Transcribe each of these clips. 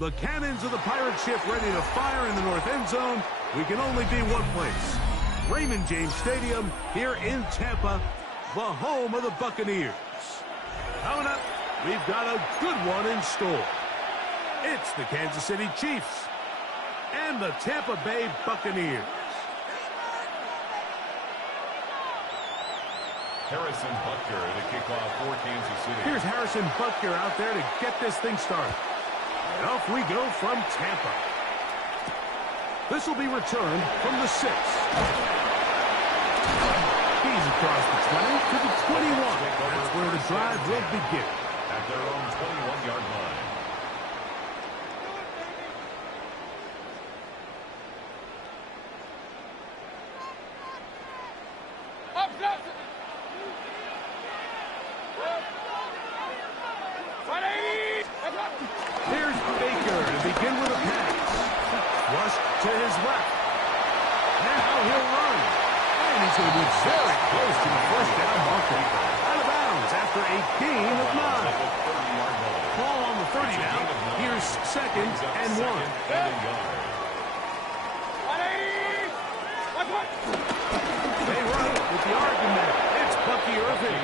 The cannons of the pirate ship ready to fire in the north end zone. We can only be one place. Raymond James Stadium here in Tampa, the home of the Buccaneers. Coming up, we've got a good one in store. It's the Kansas City Chiefs and the Tampa Bay Buccaneers. Harrison Butker to kick off for Kansas City. Here's Harrison Butker out there to get this thing started. And off we go from Tampa. This will be returned from the 6. He's across the 20 to the 21. That's where the drive will begin. At their own 21-yard line. Here's Baker to begin with a pass. Rush to his left. Now he'll run. And he's going to be very close to the first down marker. Out of bounds after a gain of 9. Ball on the 30 now. Here's 2nd and 1. They run with the argument. It's Bucky Irving.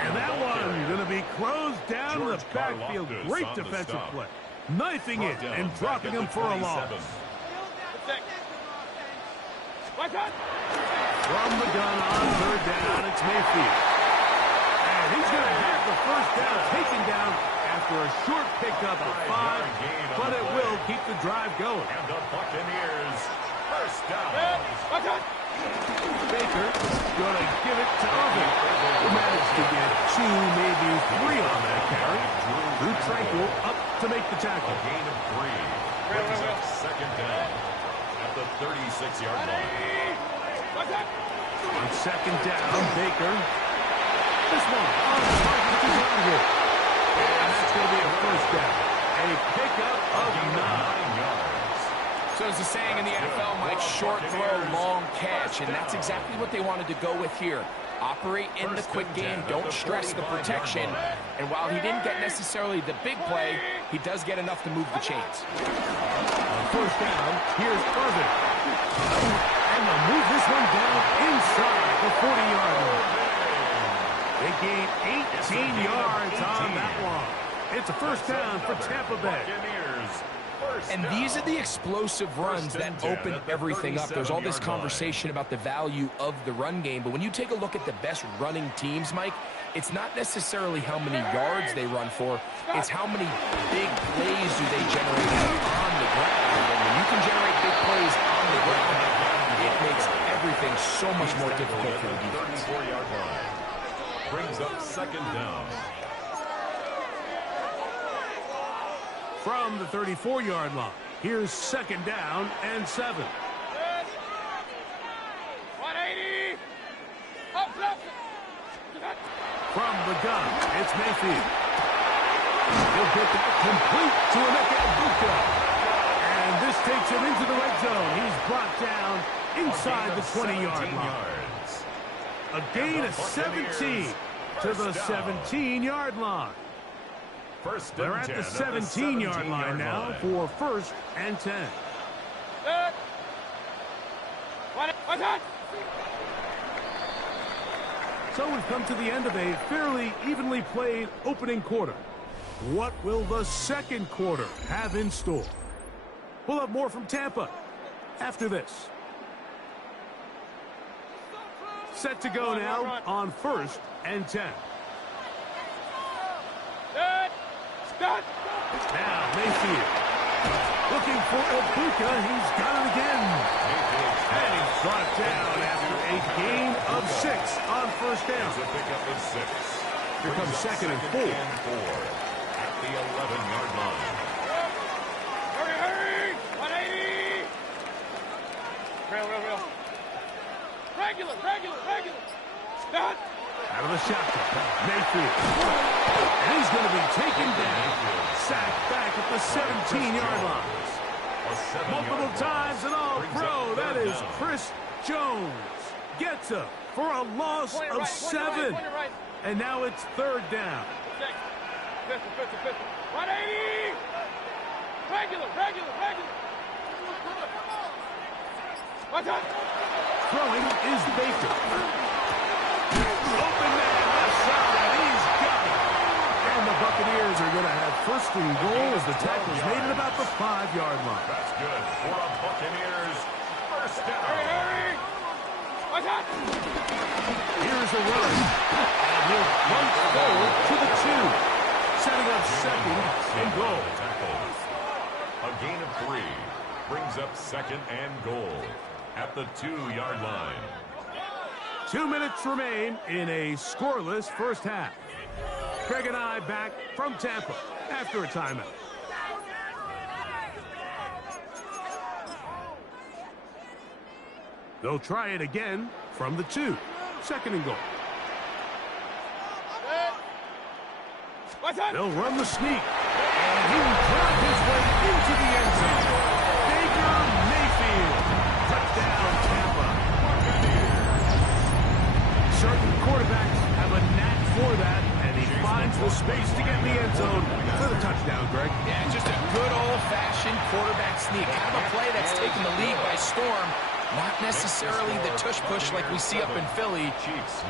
And that one going to be closed down in the backfield. Great defensive play. Knifing it and dropping him for a loss. From the gun on 3rd down, it's Mayfield. And he's going to have the first down taken down after a short pickup of 5, but it will keep the drive going. And the Buccaneers first down. Baker going to give it to Irving. He managed to get 2, maybe 3 on that carry. Drew Tranquil up to make the tackle. A gain of 3. Brings up 2nd down at the 36-yard line. On 2nd down, Baker. This one on the target to Godwin. And that's going to be a first down. A pickup of 9 yards. So as the saying in the NFL, Mike, short throw, long catch, and that's exactly what they wanted to go with here. Operate in the quick game, don't stress the protection, and while he didn't get necessarily the big play, he does get enough to move the chains. On first down, here's Irving. And they'll move this one down inside the 40-yard line. They gain 18 yards on that one. It's a first down for Tampa Bay. And these are the explosive runs that open everything up. There's all this conversation about the value of the run game, but when you take a look at the best running teams, Mike, it's not necessarily how many yards they run for, it's how many big plays do they generate on the ground. And when you can generate big plays on the ground, it makes everything so much more difficult for the defense. 34-yard line. Brings up 2nd down. From the 34-yard line, here's 2nd down and 7. From the gun, it's Mayfield. He'll get that complete to Emeka Egbuka. And this takes him into the red zone. He's brought down inside the 20-yard line. A gain of 17 to the 17-yard line. They're at the 17-yard line now for 1st and 10. So we've come to the end of a fairly evenly played opening quarter. What will the 2nd quarter have in store? We'll have more from Tampa after this. Set to go now on 1st and 10. Now Mayfield looking for Egbuka. He's got it again. And he's brought down after a gain of 6 on 1st down. A pickup of 6. Here comes 2nd and 4. At the 11-yard line. Hurry! 180! Real. Regular. Stop! Out of the shotgun, Mayfield. And he's going to be taken down. Sacked back at the 17-yard line. Multiple times and all pro. That is Chris Jones. Gets him for a loss of 7. And now it's 3rd down. 180! Regular. Watch out. Throwing is Baker. Open man, left side, he's got it. And the Buccaneers are going to have first and goal as the tackle's made at about the 5-yard line. That's good for the Buccaneers. First down. Hurry. Watch out. Here's a run. And he'll run forward to the 2. Setting up second and goal. A gain of 3 brings up second and goal at the 2-yard line. 2 minutes remain in a scoreless first half. Greg and I back from Tampa after a timeout. They'll try it again from the 2. Second and goal. They'll run the sneak. And he will drive his way into the end zone. Baker Mayfield. Touchdown, Tampa. Certain quarterbacks have a knack for that, and he finds the space to get in the end zone for the touchdown, Greg. Yeah, just a good old-fashioned quarterback sneak. Kind of a play that's taken the league by storm. Not necessarily the tush-push like we see up in Philly,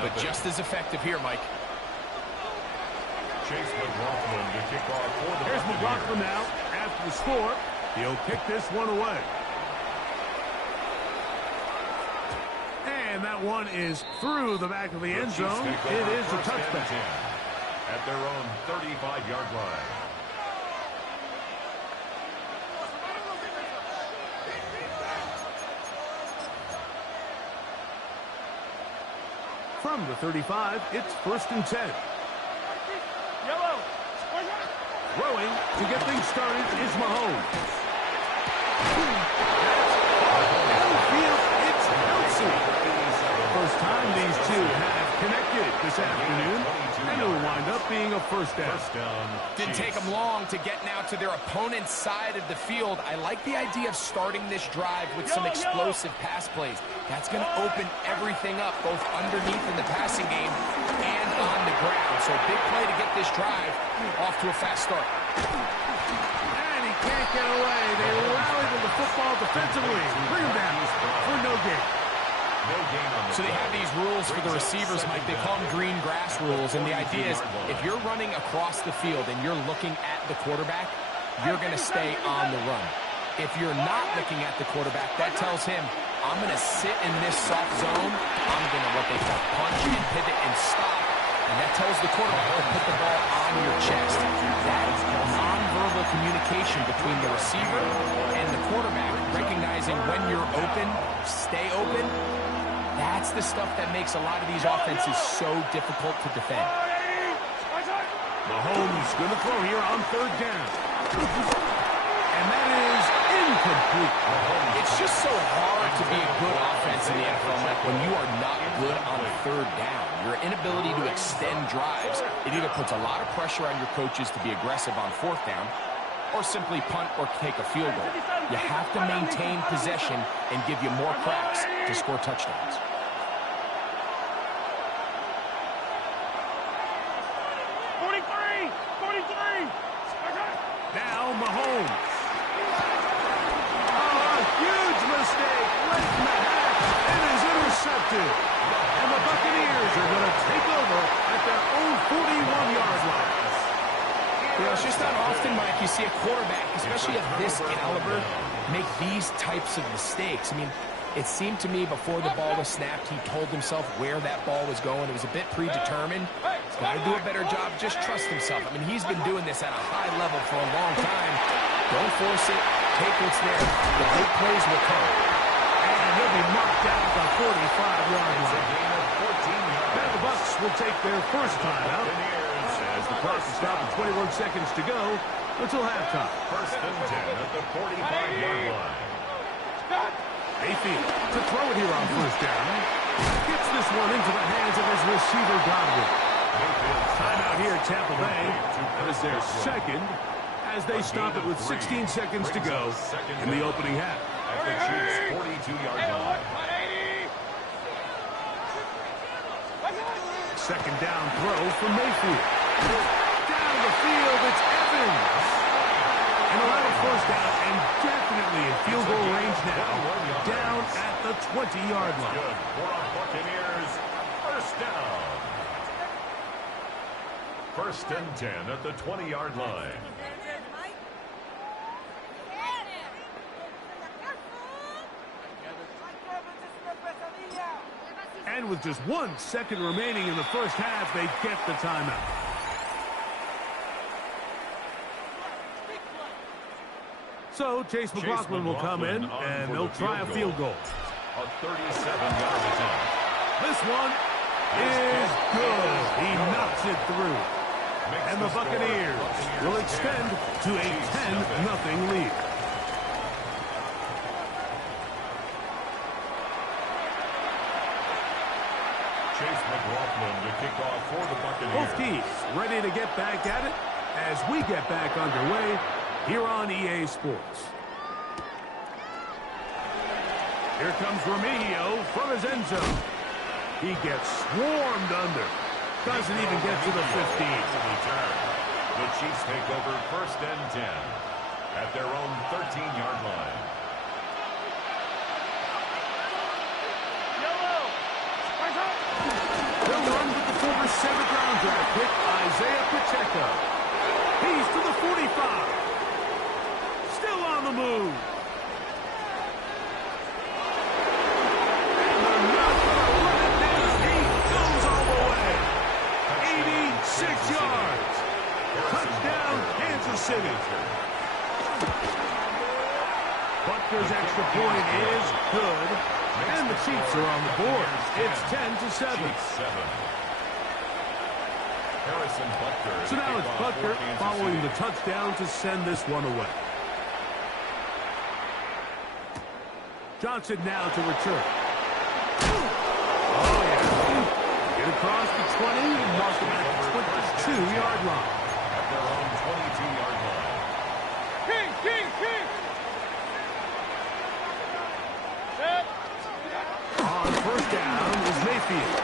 but just as effective here, Mike. Chase McLaughlin to kick off for the Here's Buccaneers. McLaughlin now. After the score, he'll kick this one away. And that one is through the back of the end zone. It is a touchback. At their own 35-yard line. From the 35, it's first and 10. Yellow. Throwing to get things started is Mahomes. Downfield, it's Kelsey. First time these two have connected this afternoon, and it'll wind up being a first down. Didn't take them long to get now to their opponent's side of the field. I like the idea of starting this drive with some explosive pass plays. That's going to open everything up, both underneath in the passing game and on the ground. So big play to get this drive off to a fast start. And he can't get away. They rally to the football defensively. Bring him down for no gain. So they have these rules for the receivers, Mike. They call them green grass rules. And the idea is if you're running across the field and you're looking at the quarterback, you're going to stay on the run. If you're not looking at the quarterback, that tells him, I'm going to sit in this soft zone. I'm going to what they call punch and pivot and stop. And that tells the quarterback to put the ball on your chest. That is nonverbal communication between the receiver and the quarterback, recognizing when you're open, stay open. That's the stuff that makes a lot of these offenses so difficult to defend. Mahomes going to throw here on third down. And that is incomplete. It's just so hard to be a good offense in the NFL, Mike, when you are not good on third down. Your inability to extend drives, it either puts a lot of pressure on your coaches to be aggressive on fourth down or simply punt or take a field goal. You have to maintain possession and give you more cracks to score touchdowns. Now Mahomes. Oh, a huge mistake. Right in the hat. It is intercepted. And the Buccaneers are going to take over at their own 41-yard line. You know, it's just not often, Mike, you see a quarterback, especially of this caliber, make these types of mistakes. I mean, it seemed to me before the ball was snapped, he told himself where that ball was going. It was a bit predetermined. He's got to do a better job. Just trust himself. I mean, he's been doing this at a high level for a long time. Don't force it. Take what's there. The big plays will come. And he'll be knocked down at the 45-yard line. Now the Bucs will take their first time out as the clock is stopped at 21 seconds to go until halftime. First and 10 at the 45-yard line. Mayfield to throw it here on first down. Gets this one into the hands of his receiver, Godwin. Timeout here, Tampa Bay. That is their second as they stop it with 16 seconds to go in the opening half. At the Chiefs' 42-yard line. Second down throw from Mayfield. Down the field, it's Evans. And a lot of first down, and definitely in field goal range now, down at the 20-yard line. Good for our Buccaneers. First down. First and 10 at the 20-yard line. And with just 1 second remaining in the first half, they get the timeout. So Chase McLaughlin will come in, and they'll try a field goal. A 37-yard attempt. This one is good. He knocks it through. And the Buccaneers will extend to a 10-0 lead. Chase McLaughlin to kick off for the Buccaneers. Both teams ready to get back at it as we get back underway here on EA Sports. Here comes Remigio from his end zone. He gets swarmed under. Doesn't even get to the 15. The Chiefs take over first and 10 at their own 13-yard line. They'll run with the former 7th-round draft pick, Isaiah Pacheco. He's to the 45. Still on the move. And they're not going to run it down. He goes all the way. 86 yards. Touchdown, Kansas City. Butker's extra point is good. And the Chiefs are on the board. It's 10-7. So now it's Butker following the touchdown to send this one away. Johnson now to return. Oh, yeah. Get across the 20 and mark him at the 22-yard line. At their own 22-yard line. King, king, king. Set. On first down is Mayfield.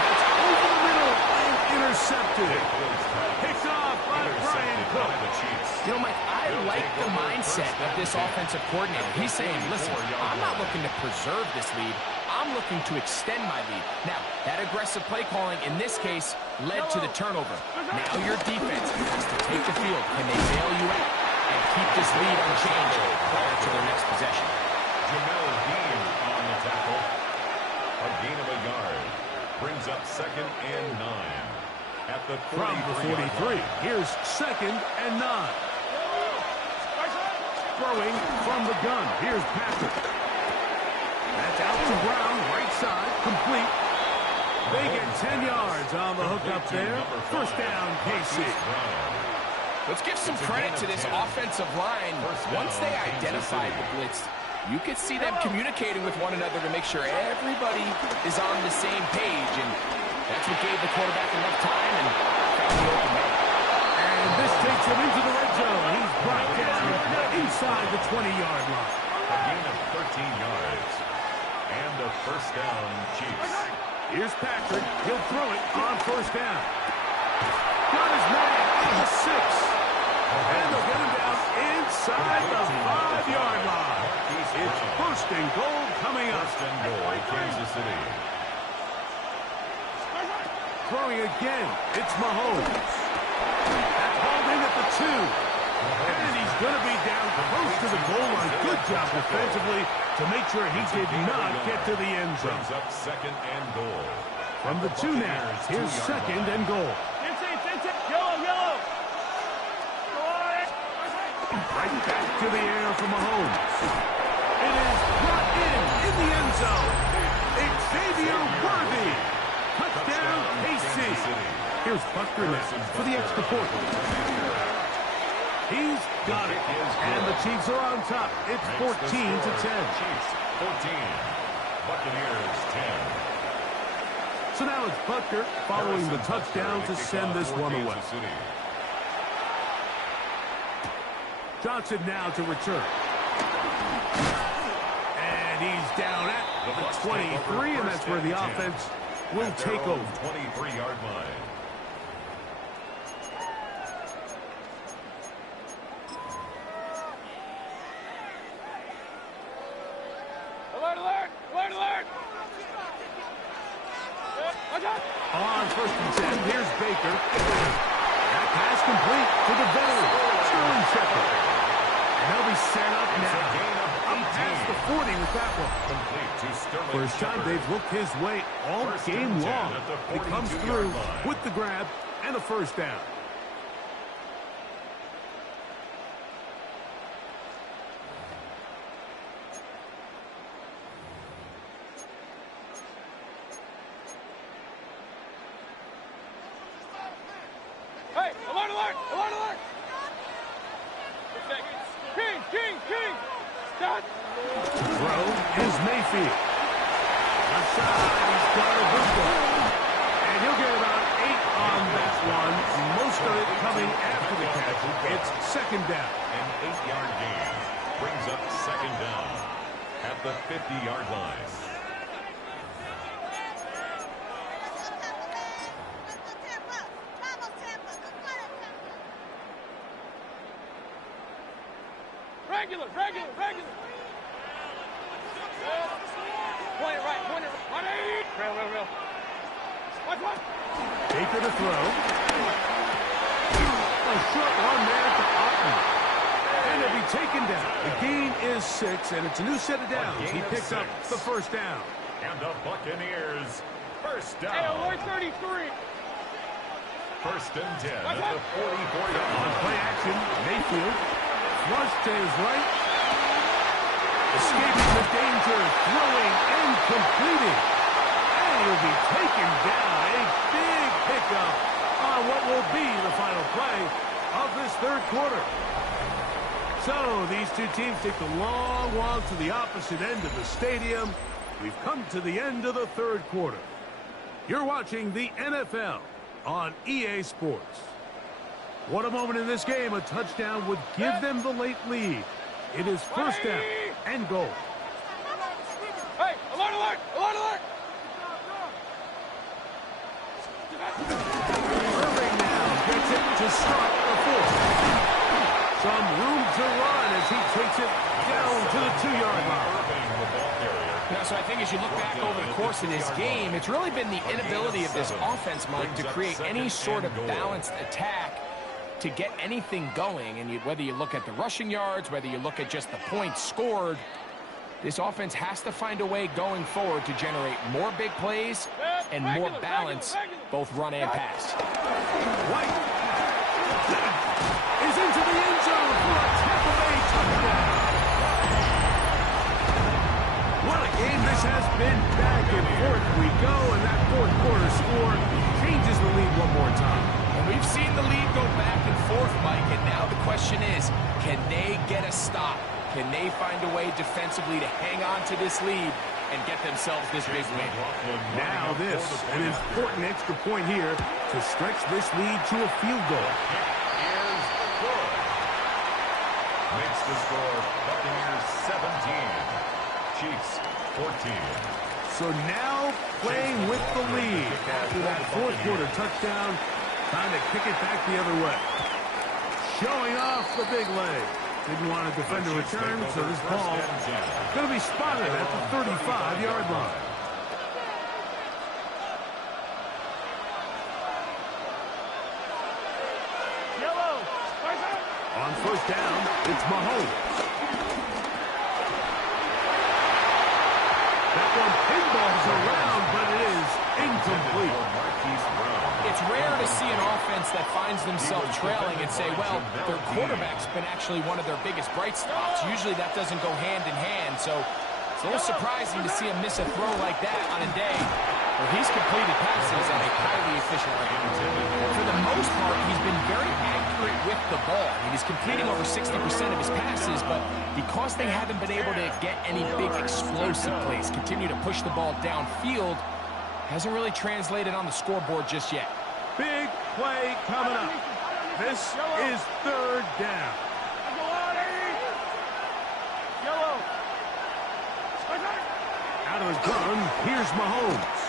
That's over the middle and intercepted. Picked off by Brian Cook. You know, Mike, I like the mindset of this offensive coordinator. He's saying, listen, I'm not looking to preserve this lead. I'm looking to extend my lead. Now, that aggressive play calling in this case led to the turnover. Now your defense has to take the field. Can they bail you out and keep this lead unchanged prior to their next possession? Jamel Dean on the tackle. A gain of a yard. Brings up second and 9. At the From the 43, here's second and 9. Throwing from the gun. Here's Patrick. That's out to Brown, right side, complete. They get 10 yards on the hook up there. First down, KC. Let's give some credit to this offensive line. Once they identified the blitz, you could see them communicating with one another to make sure everybody is on the same page. And that's what gave the quarterback enough time and found the open man. And this takes him into the red zone. He's brought down inside the 20-yard line. A gain of 13 yards. And a first down, Chiefs. Here's Patrick. He'll throw it on first down. Got his man at the 6. And they'll get him down inside the 5-yard line. It's first and goal coming up. First and goal, Kansas City. Throwing again. It's Mahomes. That's hauled in at the 2. And he's going to be down close to the goal line. Good job defensively to make sure he did not get to the end zone. Brings up second and goal. From the 2 now, here's second and goal. Yellow. Right back to the air for Mahomes. It is brought in the end zone. Xavier Worthy. Touchdown, KC. Here's Bucker now for the extra point. He's got it. And the Chiefs are on top. It's 14-10. Chiefs 14. Buccaneers 10. So now it's Butker following the touchdown to send this one away. Johnson now to return. And he's down at the 23, and that's where the offense will take over. 23-yard line. Alert, alert! Alert, alert! Watch out! On 1st and 10, here's Baker. That pass complete to the veteran, Sterling Shepard. And they'll be set up now. Up past the 40 with that one. Complete to Sterling First time Shepard. they've looked his way all First game and 10 long. at the He comes 42-yard through line. with the grab and a first down. Hey, alert, alert! Alert, alert! King, king, king! Stop! Throw is Mayfield. Left side, he's got a good goal. And he'll get about 8 on that one. Most of it coming after the catch. It's second down. An 8-yard gain brings up second down at the 50-yard line. Regular, regular, regular! Point it right, point it right. Real, real, real. Watch, watch! Baker to throw. A short one there to Otten. And it'll be taken down. The gain is 6, and it's a new set of downs. He picks up the first down. And the Buccaneers, first Hey, down. alert 33! First and 10 at the 44-yard On line. play action, Mayfield. Flush to his right. Escaping the danger, throwing and completing. And he'll be taken down. A big pickup on what will be the final play of this third quarter. So these two teams take the long walk to the opposite end of the stadium. We've come to the end of the third quarter. You're watching the NFL on EA Sports. What a moment in this game. A touchdown would give them the late lead. It is first down and goal. Hey, alert, alert! Alert, alert! Irving now gets it to start the fourth. Some room to run as he takes it down to the 2-yard line. Irving, the ball carrier. Now, so I think as you look back over the course of this game, it's really been the inability of this offense, Mike, to create any sort of balanced attack to get anything going. And whether you look at the rushing yards, whether you look at just the points scored, this offense has to find a way going forward to generate more big plays and more balance, both run and pass. White is into the end zone for a Tampa Bay touchdown. What a game this has been. Back and forth we go, and that fourth quarter score changes the lead one more time. And we've seen the lead go back and forth, Mike, and now the question is, can they get a stop? Can they find a way defensively to hang on to this lead and get themselves this big win? Now this, an important extra point here to stretch this lead to a field goal. Is good. Makes the score Buccaneers 17, Chiefs 14. So now playing with the lead after that fourth quarter touchdown, trying to kick it back the other way. Showing off the big leg. Didn't want to defend a return, so this ball going to be spotted at the 35-yard line. Yellow! On first down, it's Mahomes. That one pinballs around, but it is incomplete. It's rare to see an offense that finds themselves trailing and say, well, their quarterback's been actually one of their biggest bright spots. Usually that doesn't go hand in hand, so it's a little surprising to see him miss a throw like that on a day where he's completed passes at a highly efficient rate. For the most part, he's been very accurate with the ball. I mean, he's completing over 60% of his passes, but because they haven't been able to get any big explosive plays, continue to push the ball downfield, hasn't really translated on the scoreboard just yet. Big play coming up. This is third down. Yellow! Out of the gun, here's Mahomes.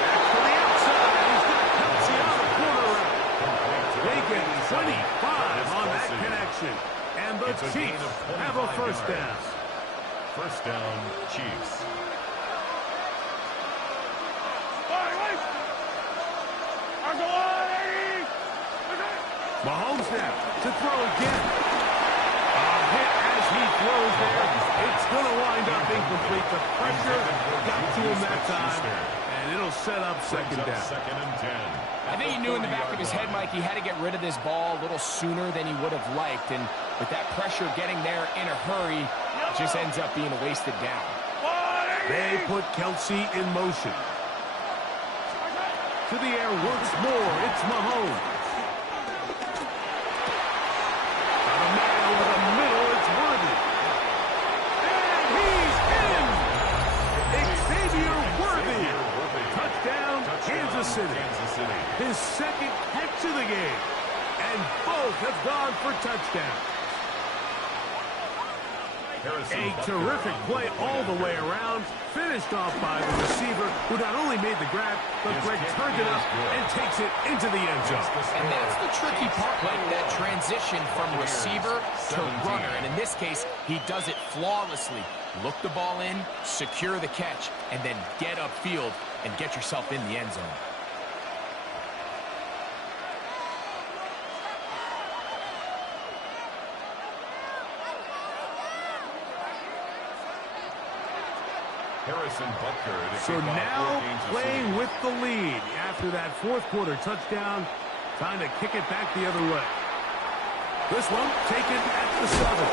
Back to the outside. He's got Kelsey on the corner route. They get 25 on that connection. And the Chiefs have a first down. First down, Chiefs. Mahomes now to throw again. A hit as he throws there. It's going to wind up incomplete. The pressure got to him that time, and it'll set up second down. Second and 10. I think he knew in the back of his head, Mike, he had to get rid of this ball a little sooner than he would have liked. And with that pressure getting there in a hurry, it just ends up being a wasted down. They put Kelsey in motion. To the air once more. It's Mahomes. Got a man over the middle. It's Worthy. And he's in. Xavier Worthy. Touchdown, Kansas City. His second catch of the game. And both have gone for touchdowns. A terrific play all the way around. Finished off by the receiver, who not only made the grab, but Greg turned it up and takes it into the end zone. And that's the tricky part, like that transition from receiver to runner. And in this case, he does it flawlessly. Look the ball in, secure the catch, and then get upfield and get yourself in the end zone. So now playing with the lead after that fourth quarter touchdown. Time to kick it back the other way. This one taken at the 7.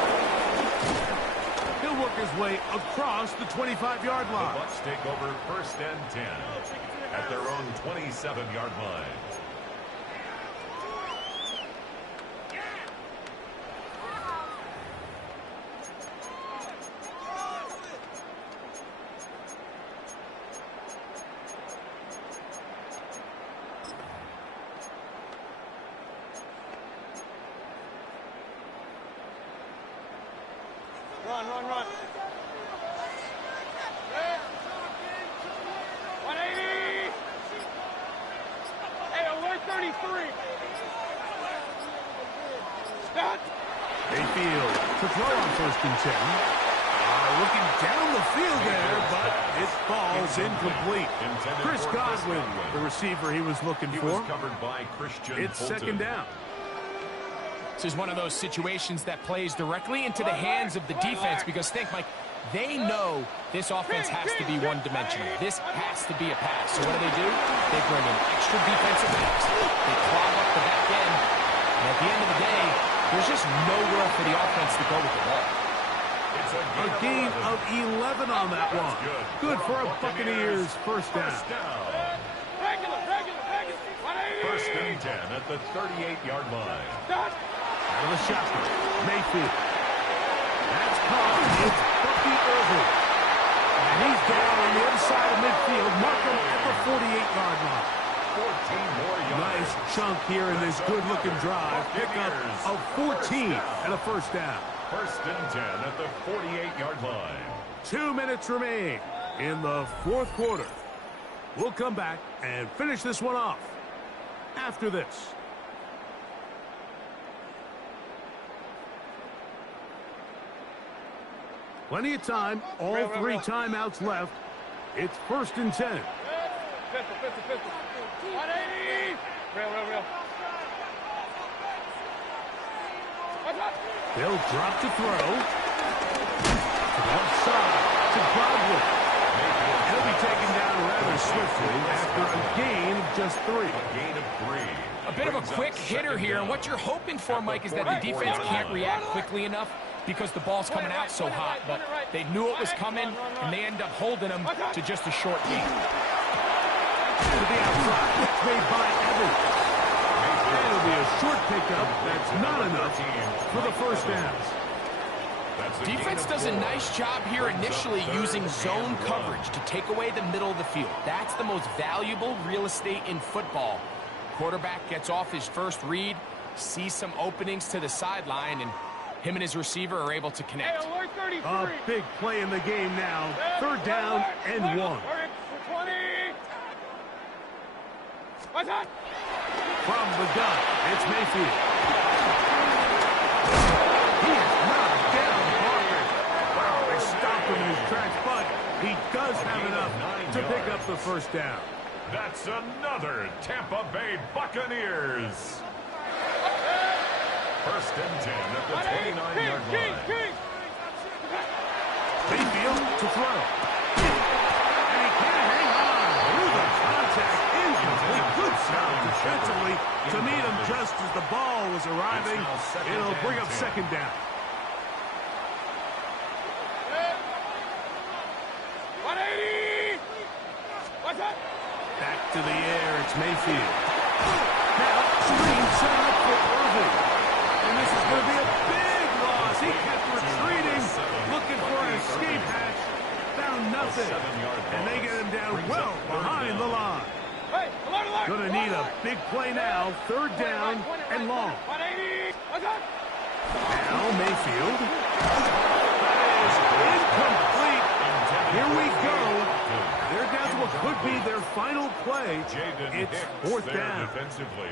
He'll work his way across the 25-yard line. The Bucs take over first and 10 at their own 27-yard line. Run. 180. Hey, alert 33. Stop. Mayfield to throw on first and 10. Looking down the field there, but it falls incomplete. Chris Godwin, the receiver he was looking for. Was covered by Christian It's Fulton. second down. This is one of those situations that plays directly into the hands of the defense because, think, Mike, they know this offense has to be one-dimensional. This has to be a pass. So what do? They bring in extra defensive backs. They clog up the back end. And at the end of the day, there's just nowhere for the offense to go with the ball. A gain of 11 on that one. Good for a Buccaneers first down. Regular. 180. First and 10 at the 38-yard line. Stop. Out of the shotgun, Mayfield. That's caught. It's Bucky Irving. And he's down on the other side of midfield. Mark him at the 48-yard line. 14 more yards. Nice chunk here in this good-looking drive. Pickup of 14 and a first down. First and 10 at the 48-yard line. 2 minutes remain in the fourth quarter. We'll come back and finish this one off after this. Plenty of time. All three timeouts left. It's first and 10. Pistol. 180. Real. They'll drop to throw. Outside to Godwin. He'll be taken down rather swiftly after a gain of just 3. A gain of 3. A bit of a quick hitter here, and what you're hoping for, Mike, is that the defense can't react quickly enough because the ball's coming out so hot. But they knew it was coming, and they end up holding them to just a short gain. To the outside, made by Evans. It'll be a short pickup. That's not enough for the first downs. Defense does a nice job here initially using zone coverage to take away the middle of the field. That's the most valuable real estate in football. Quarterback gets off his first read, sees some openings to the sideline, and him and his receiver are able to connect. A big play in the game now. Third down and 1. 20. From the gun, it's Mayfield. He is knocked down hard. Wow, they stopped him pick up the first down. That's another Tampa Bay Buccaneers. First and 10 at the 29-yard line. Mayfield to throw. And he can't hang on. Through the contact. Incomplete. Good stop defensively to meet him just as the ball was arriving. It'll bring up second down. Back to the air. It's Mayfield. Now, screen set up for Irving. And this is going to be a big loss. He kept retreating, looking for an escape hatch. Found nothing. And they get him down well behind the line. Going to need a big play now. Third down and long. Now Mayfield. That is incomplete. Here we go. They're down to what could be their final play. It's fourth down. Defensively.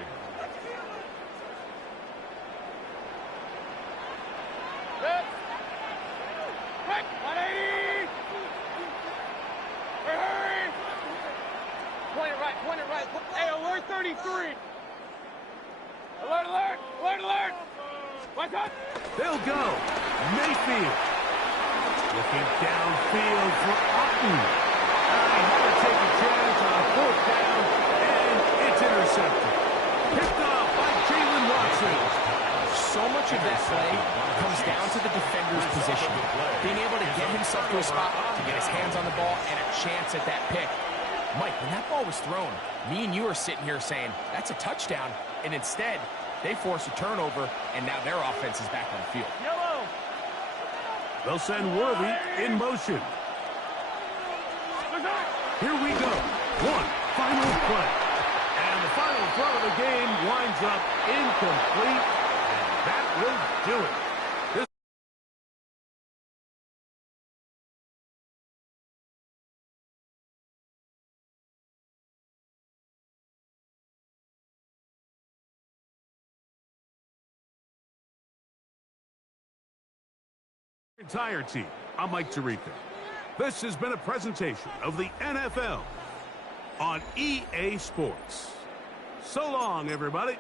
Point it right. Hey, alert 33. Alert. What's up? They'll go. Mayfield. Looking downfield for Upton. He had to take a chance on a fourth down, and it's intercepted. Picked off by Jalen Watson. So much of that play comes down to the defender's position. Being able to get himself to a spot, to get his hands on the ball, and a chance at that pick. Mike, when that ball was thrown, me and you are sitting here saying, that's a touchdown. And instead, they force a turnover, and now their offense is back on the field. Yellow. They'll send Worthy in motion. Here we go. One final play. And the final throw of the game winds up incomplete. And that will do it. Entire team. I'm Mike Tirico. This has been a presentation of the NFL on EA Sports. So long, everybody.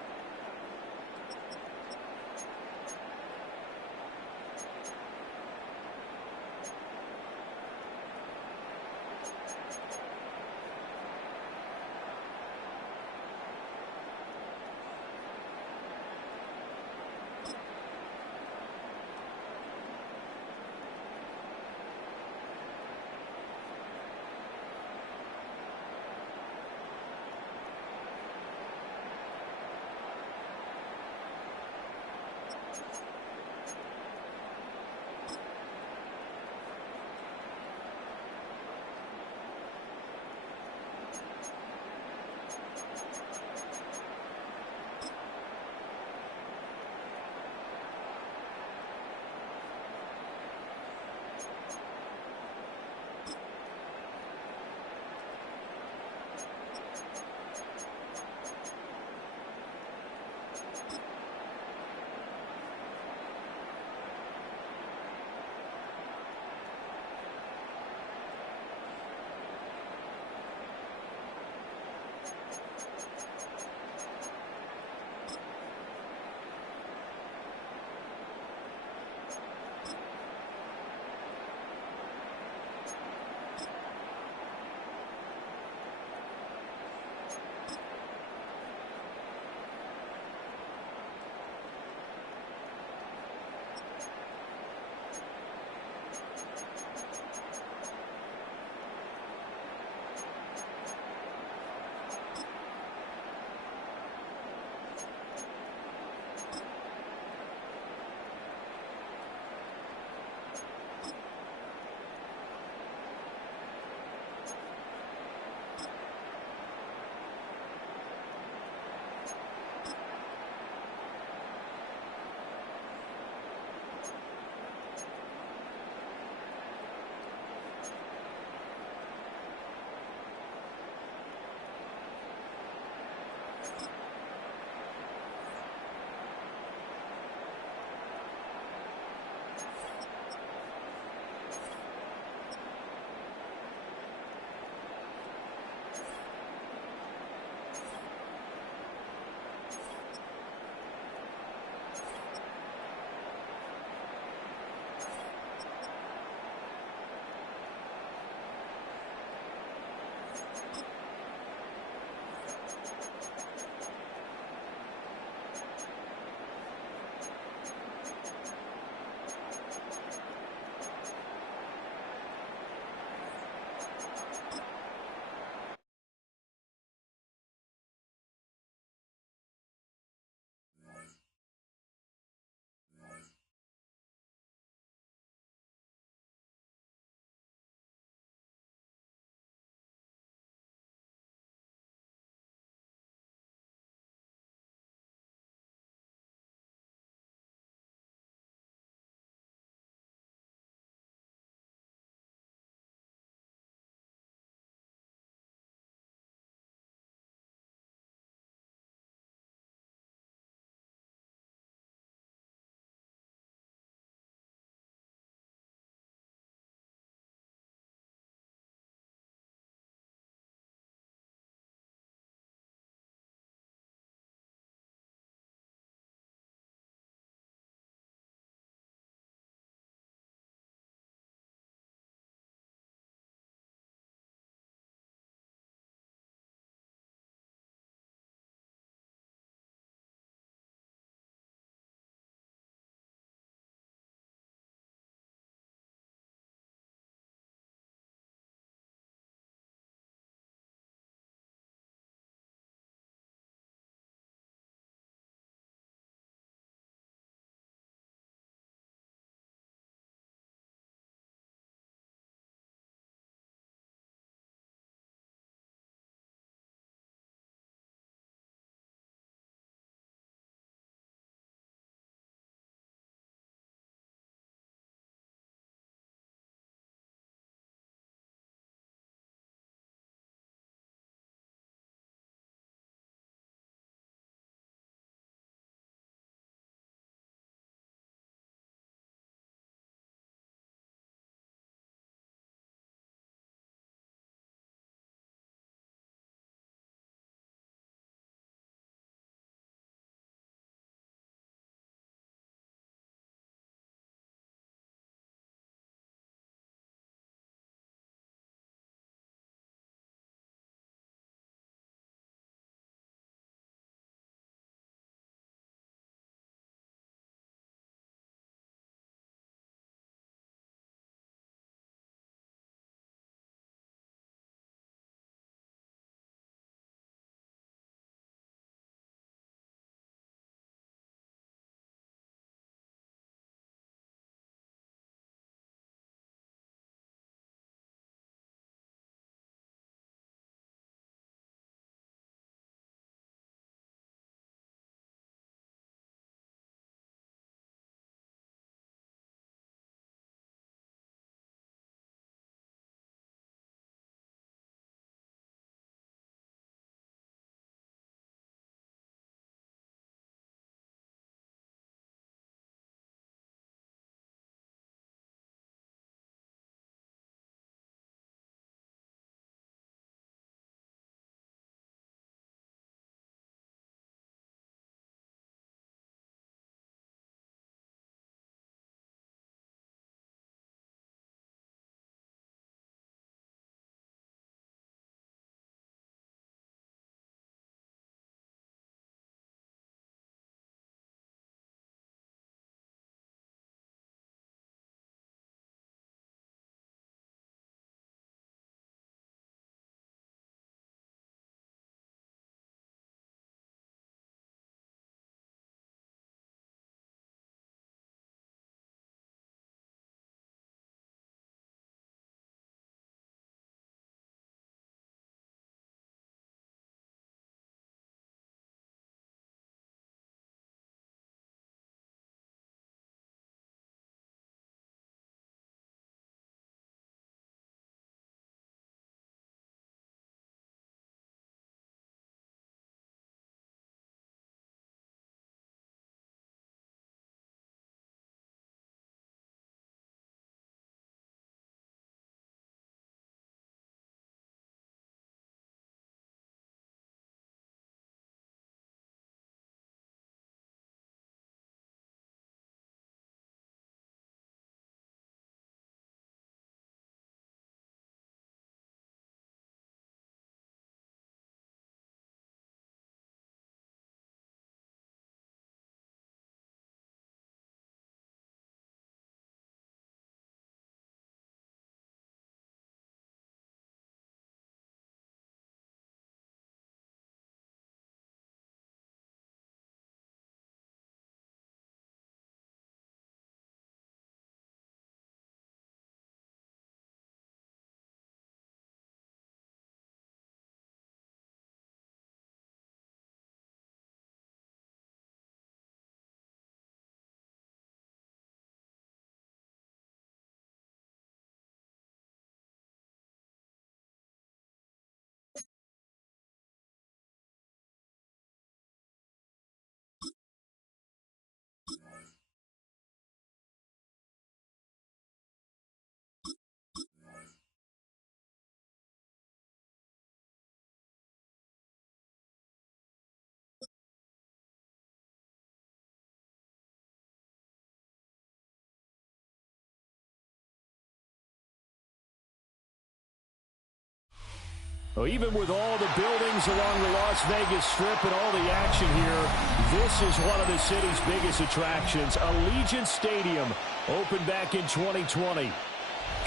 Well, even with all the buildings along the Las Vegas Strip and all the action here, this is one of the city's biggest attractions. Allegiant Stadium opened back in 2020.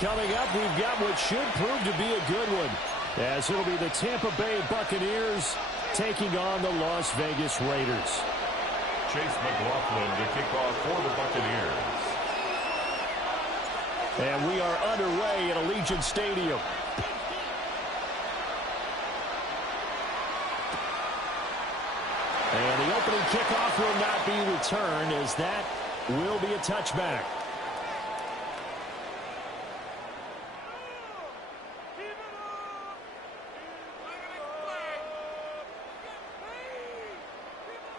Coming up, we've got what should prove to be a good one, as it'll be the Tampa Bay Buccaneers taking on the Las Vegas Raiders. Chase McLaughlin to kick off for the Buccaneers. And we are underway at Allegiant Stadium. And the opening kickoff will not be returned, as that will be a touchback.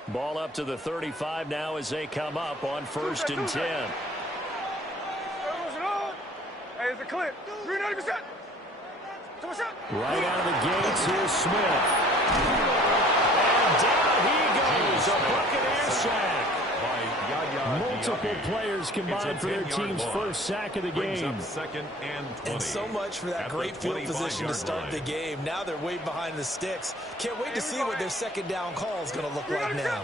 Ball up to the 35 now as they come up on 1st and 10. Hey, it's a clip. 390%. Right out of the gates, here's Smith. And down he goes, a Buccaneer sack. Multiple players combined for their team's first sack of the game. And so much for that great field position to start the game. Now they're way behind the sticks. Can't wait to see what their second down call is going to look like now.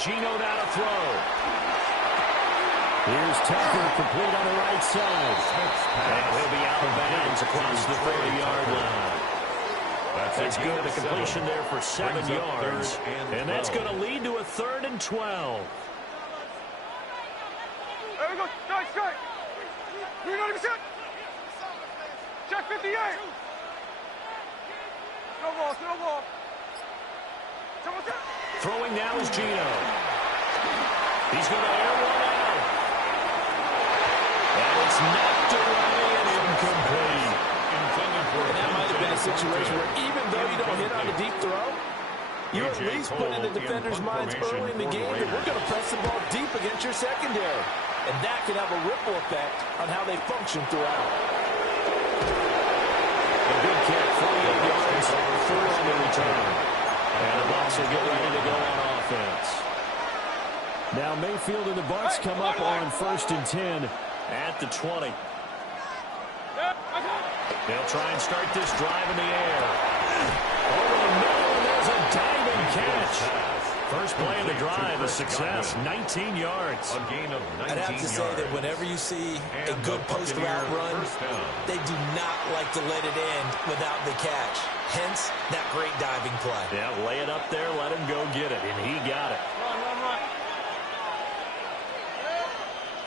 Gino now to throw. Here's Tucker, complete on the right side. And he'll be out of bounds across the 30-yard line. That's good. A completion there for 7 yards. And that's going to lead to a 3rd and 12. There we go. Strike, strike. 390%. Check 58. Snowball, snowball. Throwing now is Gino. He's going to air one out. And it's knocked away and incomplete. And that might have been a situation where even though you don't hit on a deep throw, you at least put in the defender's minds early in the game that we're going to press the ball deep against your secondary. And that can have a ripple effect on how they function throughout. A good kick, 48 yards, 4 on the return. And the Bucs will get ready to go on offense. Now Mayfield and the Bucs come up on 1st and 10 at the 20. They'll try and start this drive in the air. Over the middle, and there's a diving catch. First play of the drive, a success, 19 yards. I'd have to say that whenever you see a good post route run, they do not like to let it end without the catch. Hence, that great diving play. Yeah, lay it up there, let him go get it, and he got it. Run, run, run.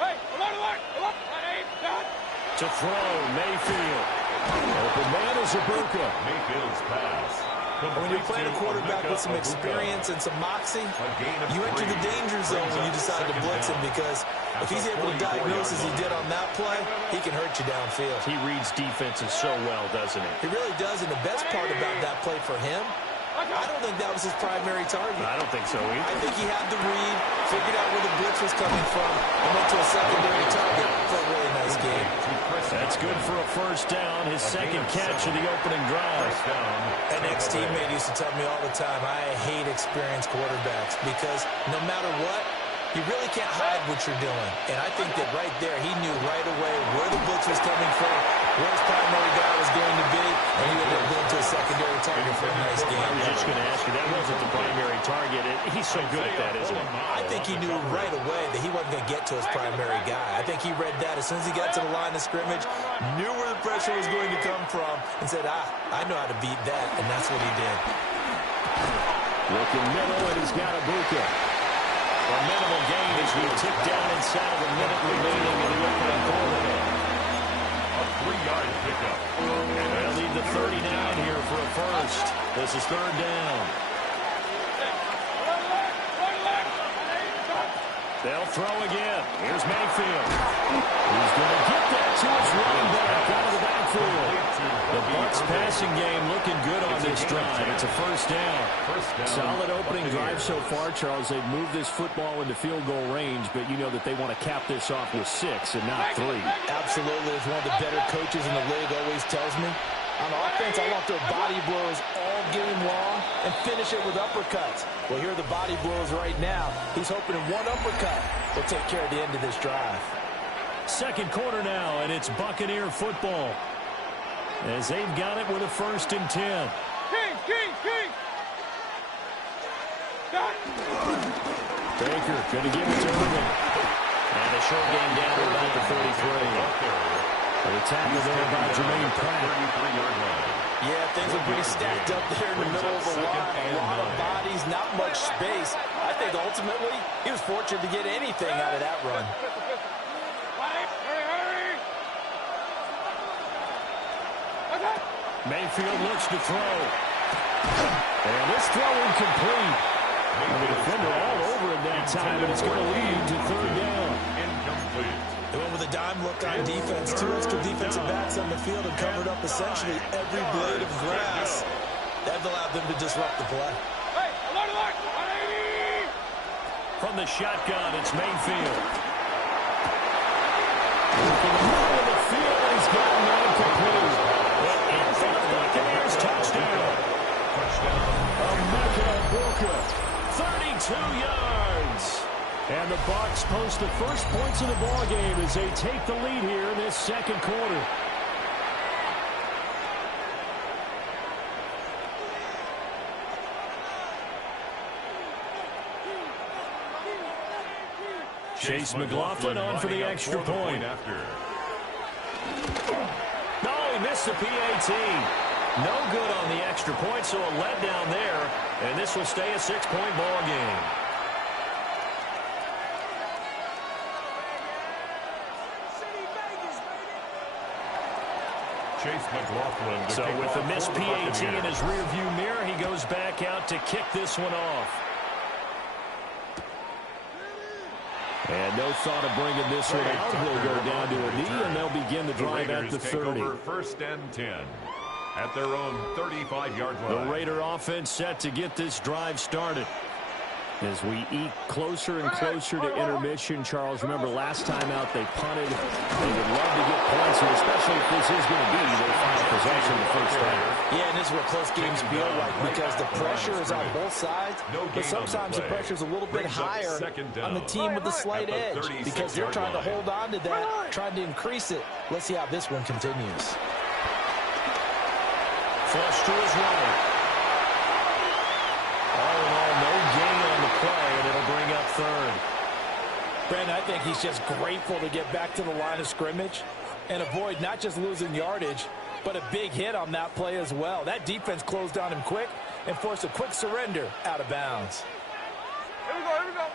Hey, to throw, Mayfield. Open man is Ibuka. Mayfield's pass. When you're playing a quarterback with some experience and some moxie, you enter the danger zone when you decide to blitz him, because if he's able to diagnose as he did on that play, he can hurt you downfield. He reads defenses so well, doesn't he? He really does, and the best part about that play for him, I don't think that was his primary target. I don't think so either. I think he had the read, figured out where the blitz was coming from, and went to a secondary target for a really nice game. That's good for a first down, his second catch of the opening drive. An ex-teammate used to tell me all the time, I hate experienced quarterbacks, because no matter what, you really can't hide what you're doing. And I think that right there, he knew right away where the blitz was coming from, where his primary guy was going to be, and he ended up going to a secondary target for a nice game. I was just going to ask you, that wasn't the primary target. He's so good at that, isn't he? I think he knew right away that he wasn't going to get to his primary guy. I think he read that as soon as he got to the line of scrimmage, knew where the pressure was going to come from, and said, I know how to beat that, and that's what he did. Looking middle, and he's got Ibuka. A minimal gain as we tick down inside of a minute remaining in the opening quarter. A 3-yard pickup. And they'll lead the 39 here for a first. This is third down. They'll throw again. Here's Mayfield. He's going to get that to his running back out of the backfield. The Bucs passing game looking good on this drive. It's a first down. Solid opening drive so far, Charles. They've moved this football into field goal range, but you know that they want to cap this off with 6 and not 3. Absolutely. As one of the better coaches in the league always tells me, on offense, I want their body blows all game long and finish it with uppercuts. Well, here are the body blows right now. He's hoping in one uppercut will take care of the end of this drive. Second quarter now, and it's Buccaneer football. as they've got it with a 1st and 10. King. Baker going to give it to Irvin. And a short game down to about the 33. The tackle there by Jermaine Pratt. Yeah, things are pretty stacked up there in the middle of the line. A lot of bodies, not much space. I think ultimately he was fortunate to get anything out of that run. Mayfield looks to throw. And this throw incomplete. And the defender all over it that time, but it's going to lead to 3rd down. Incomplete. They went with a dime look on defense. 2 extra defensive backs on the field and covered up essentially every blade of grass. That allowed them to disrupt the play. From the shotgun, it's Mayfield. Looking in the middle of the field, and he's got an incomplete. In front of the Buccaneers, touchdown. Emeka Egbuka, 32 yards. And the Bucs post the first points of the ball game as they take the lead here in this 2nd quarter. Chase McLaughlin on for the extra point. No, he missed the PAT. No good on the extra point, so a letdown there. And this will stay a 6-point ball game. Chase McLaughlin. So with the missed PAT in his rearview mirror, he goes back out to kick this one off. And no thought of bringing this one out. He'll go down to a knee, and they'll begin the drive at the 30. 1st and 10 at their own 35-yard line. The Raider offense set to get this drive started. As we eke closer and closer to intermission, Charles, remember last time out they punted. They would love to get points, and especially if this is going to be their final possession in the 1st half. Yeah, and this is where close games feel like because the pressure is on both sides, but sometimes the pressure is a little bit higher on the team with the slight edge because they're trying to hold on to that, trying to increase it. Let's see how this one continues. Flush to his right. All in all, no gain on the play, and it'll bring up 3rd. Brandon, I think he's just grateful to get back to the line of scrimmage and avoid not just losing yardage, but a big hit on that play as well. That defense closed on him quick and forced a quick surrender out of bounds. Here we go.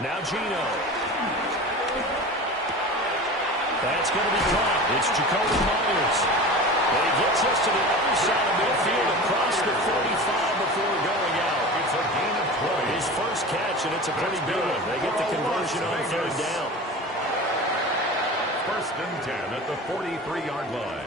Now Gino. That's going to be caught. It's Jacoby Myers. And he gets us to the other side of midfield across the 45 before going out. It's a gain of 20. His first catch, and it's a pretty big one. They get the conversion on 3rd down. 1st and 10 at the 43-yard line.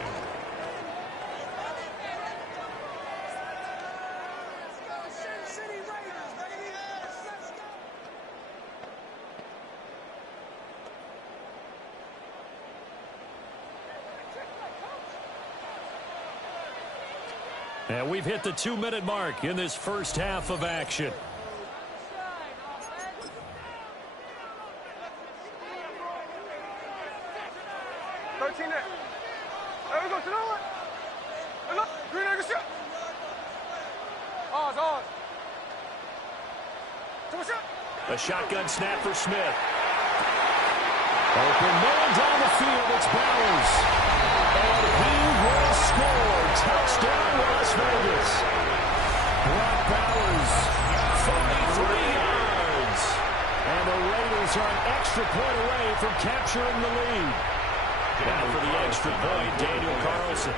And we've hit the 2-minute mark in this 1st half of action. A shotgun snap for Smith. Open man down the field. It's Bowers. And he will score. Touchdown, Las Vegas. Brock Bowers, 43 yards. And the Raiders are an extra point away from capturing the lead. Now for the extra point, Daniel Carlson.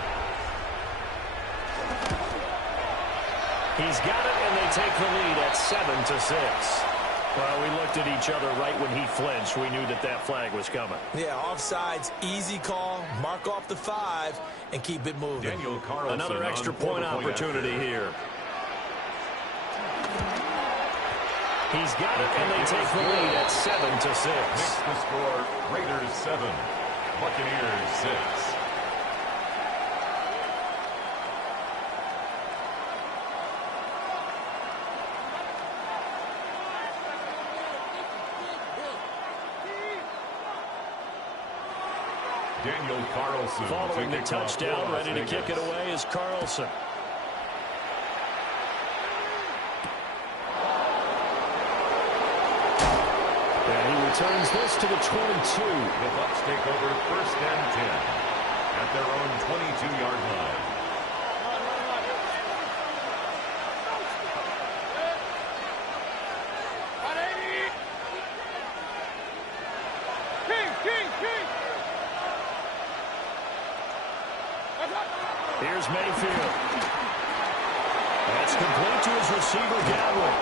He's got it, and they take the lead at 7-6. Well, we looked at each other right when he flinched. We knew that that flag was coming. Yeah, offsides, easy call, mark off the 5, and keep it moving. Daniel Carlson. Another extra point opportunity here. He's got it, and they take the lead at 7-6. Makes the score Raiders 7, Buccaneers 6. Daniel Carlson. Following the touchdown, ready to kick it away is Carlson. And he returns this to the 22. The Bucs take over 1st and 10 at their own 22-yard line. Here's Mayfield. That's complete to his receiver, Godwin.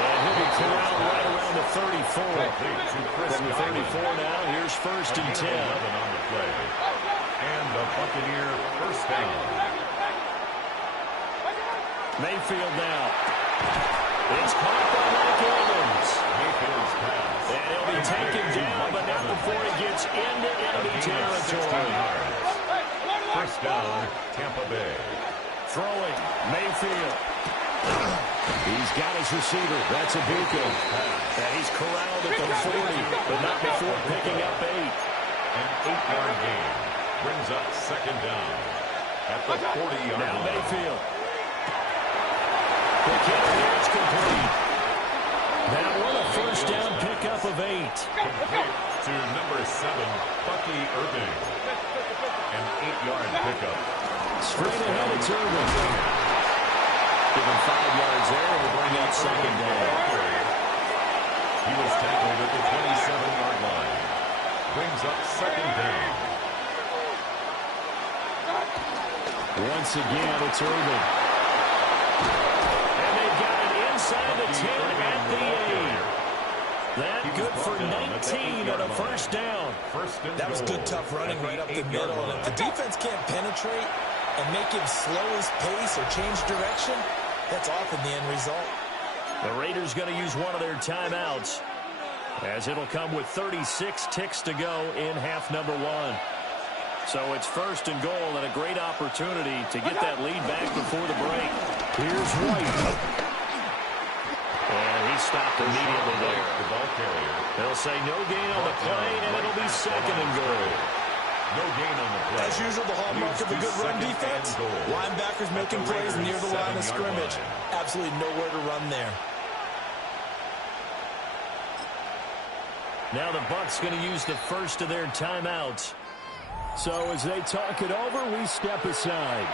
And he'll be corralled right around the 34. From the 34 now, here's 1st and 10. On the play. And the Buccaneer 1st down. Mayfield now. It's caught by Mike Evans. Mayfield's pass. And he'll be taken down, but not before he gets into enemy territory. 1st down, Tampa Bay. Throwing, Mayfield. He's got his receiver. That's Ibuka. And he's corralled at the 40, but not before picking up 8. An 8-yard gain brings up 2nd down at the 40-yard line. Now Mayfield. The kick here, it's complete. That one a 1st down pickup of 8. Complete to number 7, Bucky Irving. An 8-yard pickup. Straight ahead, it's Irving. Give him 5 yards there, and we'll bring up 2nd down. He was tackled at the 27-yard line. Brings up 2nd down. Once again, it's Irving. And they've got it inside the 10 at the 8. That good for 19 and a 1st down. That was good, tough running right up the middle. And if the defense can't penetrate and make him slow his pace or change direction, that's often the end result. The Raiders going to use one of their timeouts, as it'll come with 36 ticks to go in half number 1. So it's 1st and goal and a great opportunity to get that lead back before the break. Here's White. And he stopped immediately there. The ball carrier. They'll say no gain on the play, and it'll be 2nd and goal. No gain on the play. As usual, the hallmark of a good run defense, linebackers making plays near the line of scrimmage. Absolutely nowhere to run there. Now the Bucs going to use the first of their timeouts. So as they talk it over, we step aside.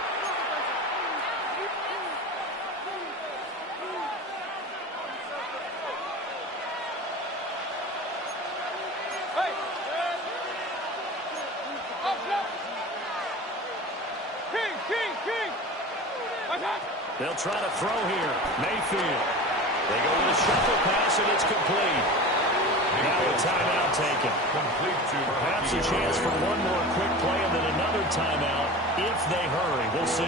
They'll try to throw here. Mayfield. They go with a shuffle pass, and it's complete. Now a timeout taken. Perhaps a chance for one more quick play and then another timeout if they hurry. We'll see.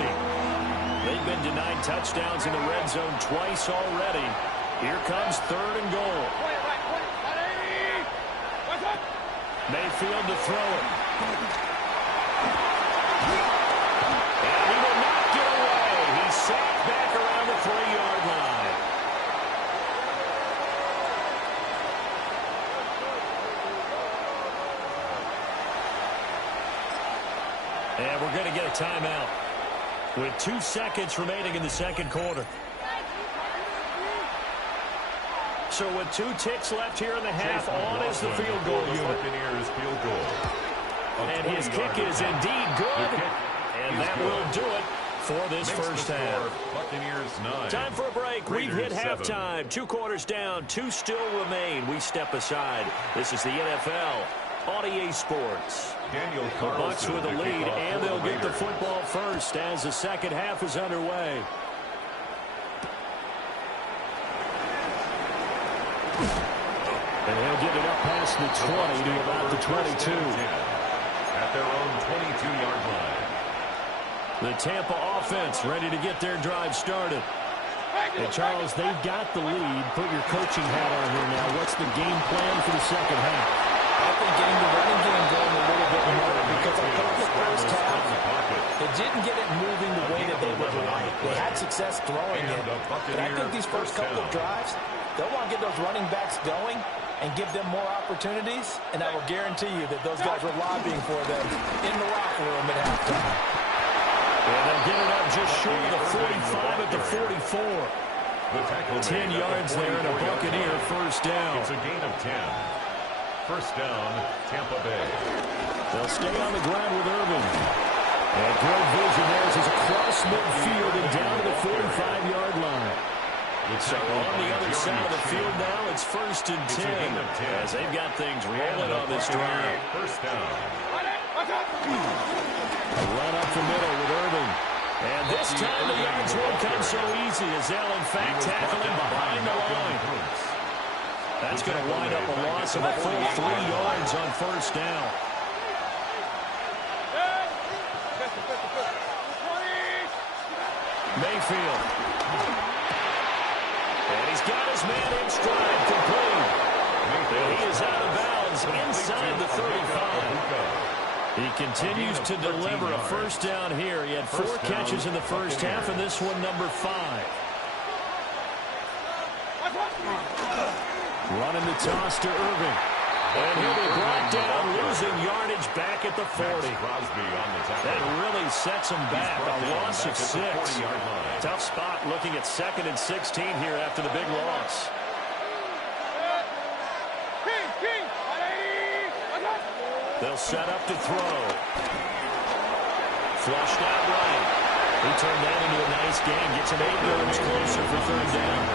They've been denied touchdowns in the red zone twice already. Here comes 3rd and goal. Mayfield to throw it. And he will not get away. He's sacked back around the 3-yard line. And we're going to get a timeout with 2 seconds remaining in the 2nd quarter. So with 2 ticks left here in the half, on is the field goal unit. And his kick is indeed good, and that will do it for this first half. Time for a break. We've hit halftime. 2 quarters down, 2 still remain. We step aside. This is the NFL on EA Sports. The Bucs with a lead, and they'll get the football first as the second half is underway. And he'll get it up past the 20 to about the 22. At their own 22-yard line. The Tampa offense ready to get their drive started. And Charles, they've got the lead. Put your coaching hat on here now. What's the game plan for the second half? I think getting the running game going a little bit more, because I thought the first half, they didn't get it moving the way that they would like. They had success throwing it, but I think these first couple of drives, they'll want to get those running backs going and give them more opportunities, and I will guarantee you that those guys were lobbying for them in the locker room at halftime. And they'll get it up just short of the 45 at the 44. 10 yards there and a Buccaneer first down. It's a gain of 10. First down, Tampa Bay. They'll stay on the ground with Irvin. And great vision there as he's across midfield and down to the 45-yard line. So on the other side of the field now, it's first and 10 as they've got things rolling on this drive. First down. A run up the middle with Irvin. And this time the yards won't come so easy as they'll in fact tackle him behind the line. That's going to wind up a loss of a full 3 yards on first down. Mayfield. And he's got his man in stride complete. And he is out of bounds inside the 35. He continues to deliver a first down here. He had 4 catches in the first half, and this one number 5. Running the toss to Irving. And he'll be brought down, losing yardage back at the 40. That really sets him back, a loss of 6. Tough spot looking at 2nd and 16 here after the big loss. They'll set up to throw. Flushed out right. He turned that into a nice gain. Gets him 8 yards closer for third down.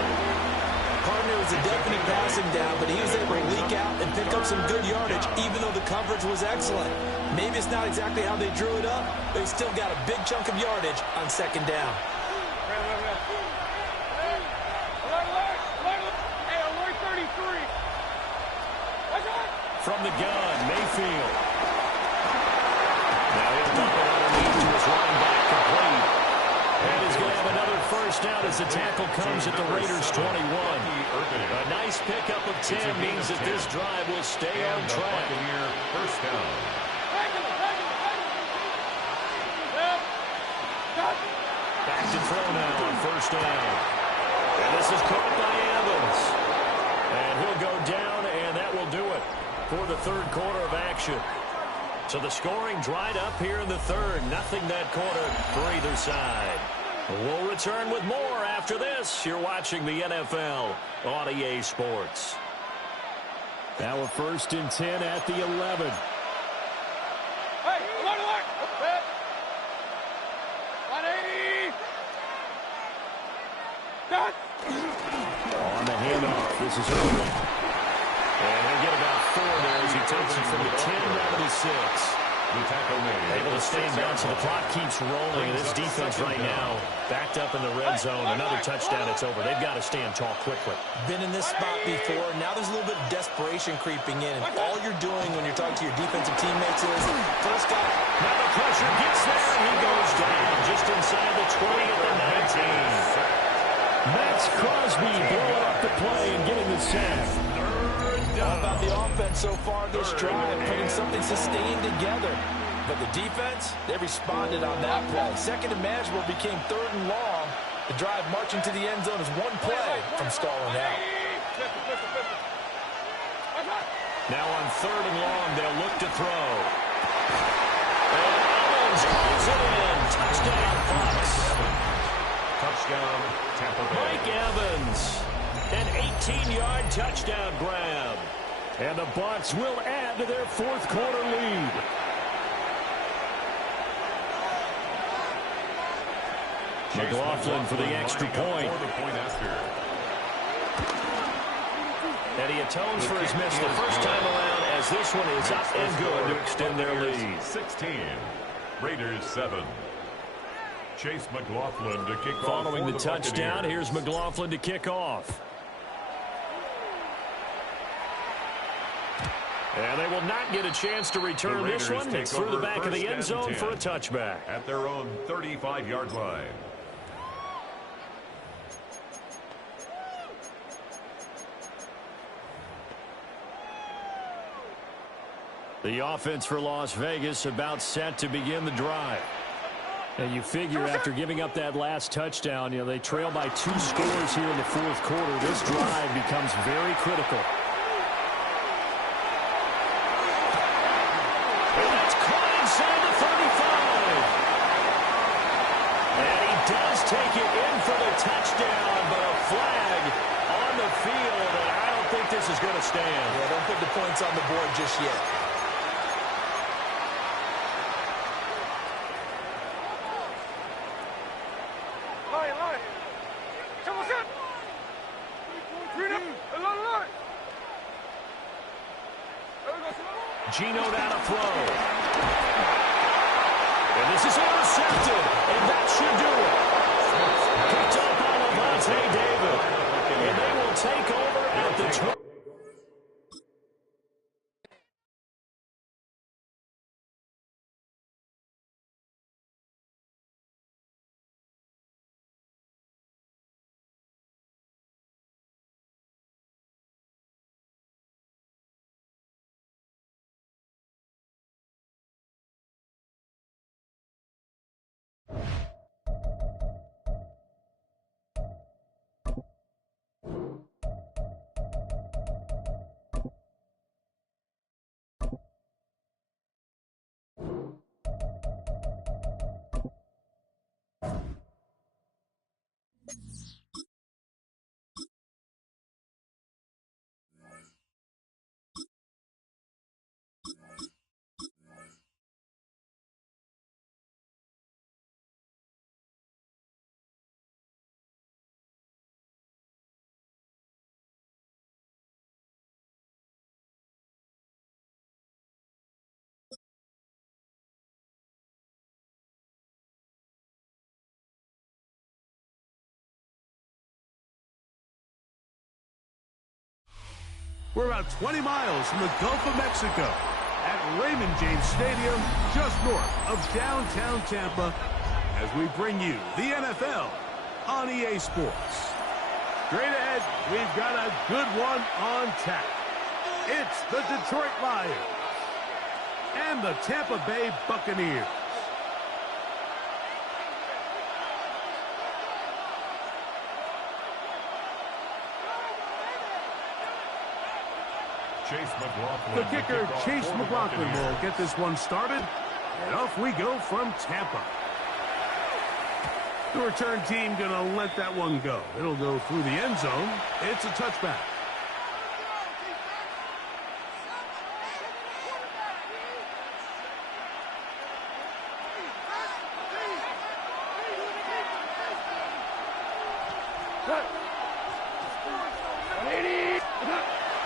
Partner was a definite passing down, but he was able to leak out and pick up some good yardage, even though the coverage was excellent. Maybe it's not exactly how they drew it up, but he still got a big chunk of yardage on second down. From the gun, Mayfield. Now he'll dump it underneath to his running back complete. And he's going to have another first down as the tackle comes at the Raiders' 21. A nice pickup of 10 means that this drive will stay on track. First down. Back to throw now on first down. And this is caught by Evans. And he'll go down, and that will do it for the third quarter of action. So the scoring dried up here in the third. Nothing that quarter for either side. We'll return with more after this. You're watching the NFL on EA Sports. Now a first and 10 at the 11. Hey, alert! 180! Done! On the handoff, this is Irvin. And he'll get about 4 there as he takes it from the 10 down to the 6. Able to stay in bounds, so the clock keeps rolling. And this defense right now backed up in the red zone. Another touchdown, it's over. They've got to stand tall quickly. Been in this spot before. Now there's a little bit of desperation creeping in. And all you're doing when you're talking to your defensive teammates is first guy. Now the pressure gets there, and he goes down just inside the 20 at the 19. Max Crosby blowing up the play and getting the sack. All about the offense so far this drive, putting something sustained together. But the defense, they responded on that play. Second and manageable became 3rd and long. The drive marching to the end zone is one play from stalling out. Now on 3rd and long, they'll look to throw. And Evans calls it in. Touchdown, Fox. Touchdown, Tampa Bay. Mike Evans. An 18-yard touchdown grab. And the Bucs will add to their 4th quarter lead. McLaughlin for the extra point. And he atones for his miss the first time around as this one is up and good to extend their lead. 16, Raiders 7. Chase McLaughlin to kick off. Following the touchdown, here's McLaughlin to kick off. And they will not get a chance to return this one. It's through the back of the end zone for a touchback. At their own 35-yard line. The offense for Las Vegas about set to begin the drive. And you figure after giving up that last touchdown, they trail by 2 scores here in the 4th quarter. This drive becomes very critical. for the touchdown, but a flag on the field, and I don't think this is going to stand. Yeah, don't put the points on the board just yet. Gino down to throw. And this is intercepted, and that should do it. Picked up by Levante David. And they will take over at the 20. We're about 20 miles from the Gulf of Mexico at Raymond James Stadium, just north of downtown Tampa, as we bring you the NFL on EA Sports. Straight ahead, we've got a good one on tap. It's the Detroit Lions and the Tampa Bay Buccaneers. The kicker, Chase McLaughlin, will get this one started. And off we go from Tampa. The return team going to let that one go. It'll go through the end zone. It's a touchback.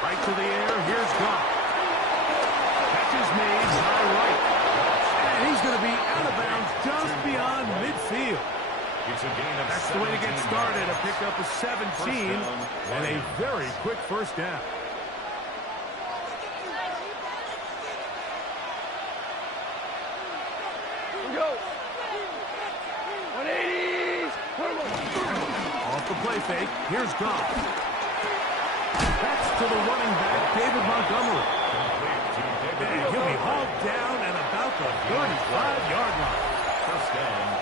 Right to the air. Here's Goff. Catch is made by right. And he's going to be out of bounds just beyond midfield. It's a gain of That's the way to get started. A pickup of 17 and a very quick first down. Go. 180s. Off the play fake. Here's Goff. That's to the running back, David Montgomery. And he'll be hauled down at about the 35-yard line.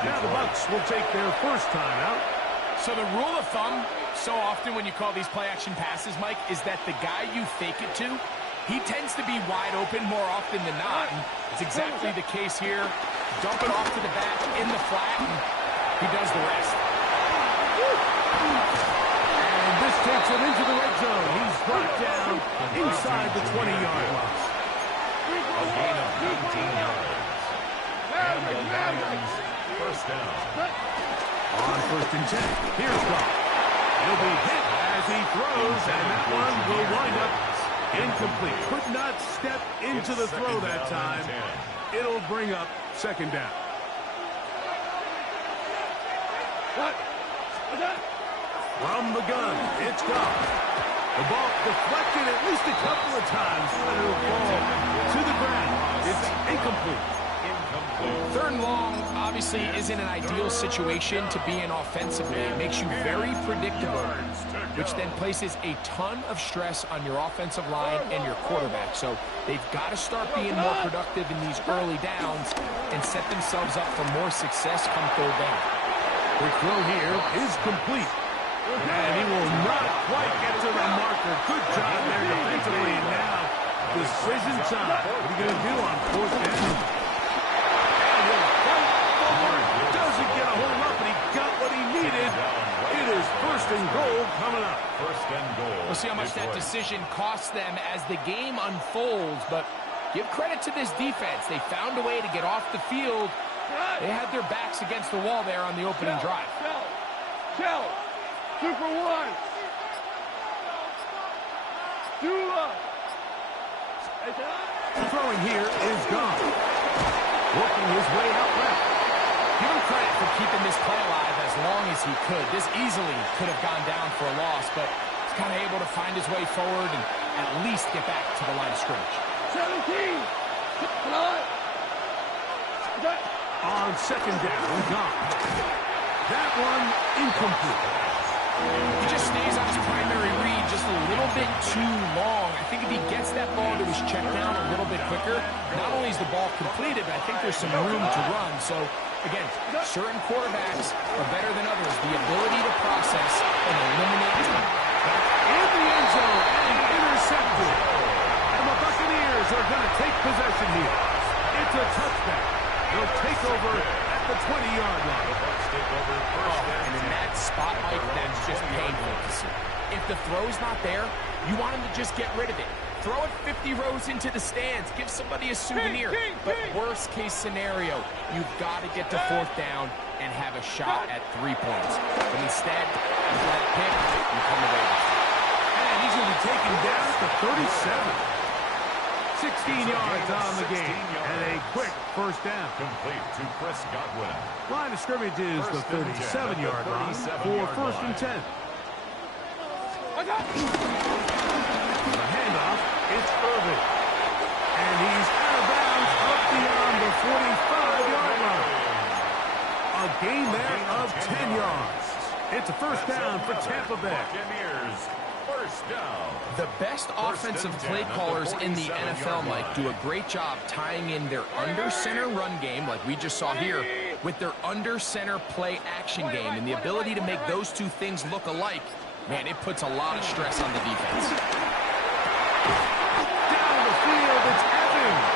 Now the Bucs will take their first time out. So the rule of thumb, so often when you call these play-action passes, Mike, is that the guy you fake it to, he tends to be wide open more often than not. And it's exactly the case here. Dump it off to the back in the flat, and he does the rest. And this takes him into the red zone. He's brought down inside the 20-yard line. A gain of 19 yards. And the Lions first down. On first and 10, here's Goff. He'll be hit as he throws, and that one will wind up incomplete. Could not step into the throw that time. It'll bring up second down. From the gun, it's Goff. The ball deflected at least a couple of times, but it'll fall to the ground. It's incomplete. Third and long obviously isn't an ideal situation to be in offensively. It makes you very predictable, which then places a ton of stress on your offensive line and your quarterback. So they've got to start being more productive in these early downs and set themselves up for more success come third down. The throw here is complete. And he will not quite get to the marker. Good job there defensively. And now decision time. What are you going to do on fourth down? Doesn't get a hold up, but he got what he needed. and goal coming up. First and goal. We'll see how much that decision costs them as the game unfolds, but give credit to this defense. They found a way to get off the field. They had their backs against the wall there on the opening drive. Shell. 2 for 1. Throwing here is gone. Working his way out left. Give him credit for keeping this play alive as long as he could. This easily could have gone down for a loss, but he's kind of able to find his way forward and at least get back to the line of scrimmage. 17. On second down, gone. That one incomplete. He just stays on his primary read just a little bit too long. I think if he gets that ball to his check down a little bit quicker, not only is the ball completed, but I think there's some room to run. So, again, certain quarterbacks are better than others. The ability to process and eliminate time. In the end zone and intercepted. And the Buccaneers are going to take possession here. It's a touchback. They'll take over at the 20-yard line. And in that spot, Mike, that's just painful to see. If the throw's not there, you want him to just get rid of it. Throw it 50 rows into the stands. Give somebody a souvenir. But worst case scenario, you've got to get to fourth down and have a shot at 3 points. But instead, after that pick, you come away with it. And he's going to be taken down at the 37. 16 yards on the game, and a quick first down. Complete to Chris Godwin. Line of scrimmage is the 37-yard line for first and 10. The handoff, it's Irvin. And he's out of bounds up beyond the 45-yard line. A gain there of 10 yards. It's a first down for Tampa Bay. Buccaneers. First down. The best offensive play callers in the NFL, Mike, do a great job tying in their under-center run game, like we just saw here, with their under-center play action game. And the ability to make those two things look alike, man, it puts a lot of stress on the defense. Down the field, it's Evans.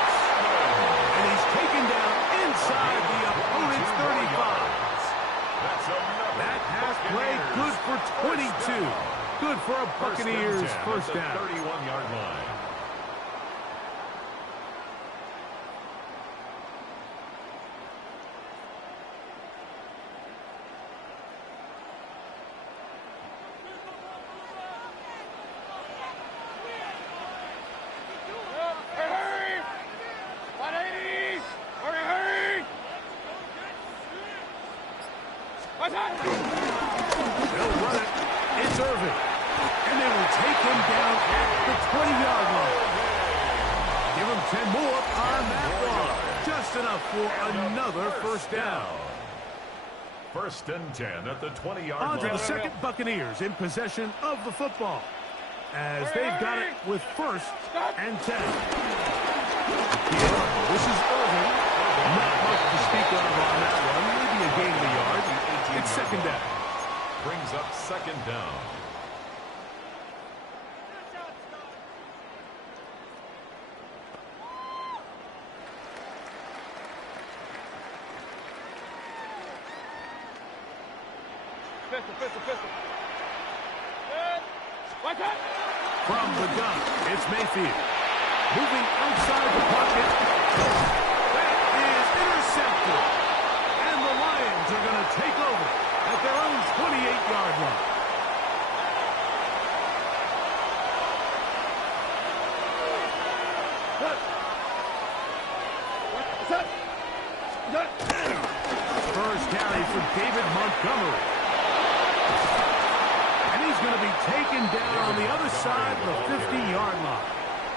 And he's taken down inside the opponent's 35. That half play good for 22. Good for a Buccaneers first down. 31-yard line. Hurry! 180! Hurry! They'll run it. It's Irvin. And they will take him down at the 20-yard line. Give him 10 more on that one. Just enough for another first down. First and 10 at the 20-yard line. On to the second Buccaneers in possession of the football. As they've got it with first and 10. This is Irvin. Not much to speak of on that one. Maybe a gain of a yard. It's second down. Brings up second down. Pistol. From the gun, it's Mayfield. Moving outside the pocket. That is intercepted. And the Lions are going to take over at their own 28-yard line. First carry for David Montgomery. And he's going to be taken down on the other side of the 50-yard line.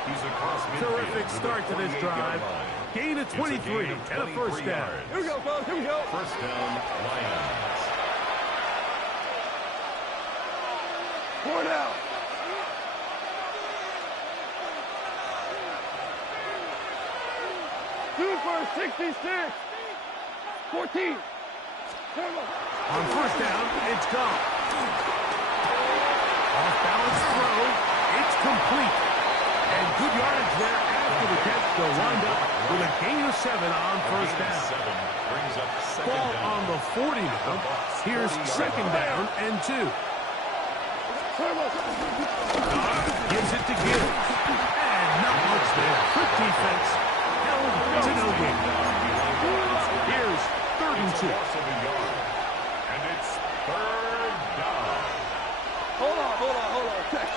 He's across midfield. Terrific start to this drive. Gain of 23 and a first down. Here we go, fellas. Here we go. First down, Lions. 4 now. Two for 66. 14. On first down, it's gone. Off-balance throw. It's complete. And good yardage there after the catch. They'll wind up with a gain of 7 on first down. Brings up second Ball down. on the 40 now. Here's second down and 2. Gives it to Gibbs. And not much there. Quick defense. Held to no gain. Here's 3rd and 2. And it's 3rd down. Hold on. Check.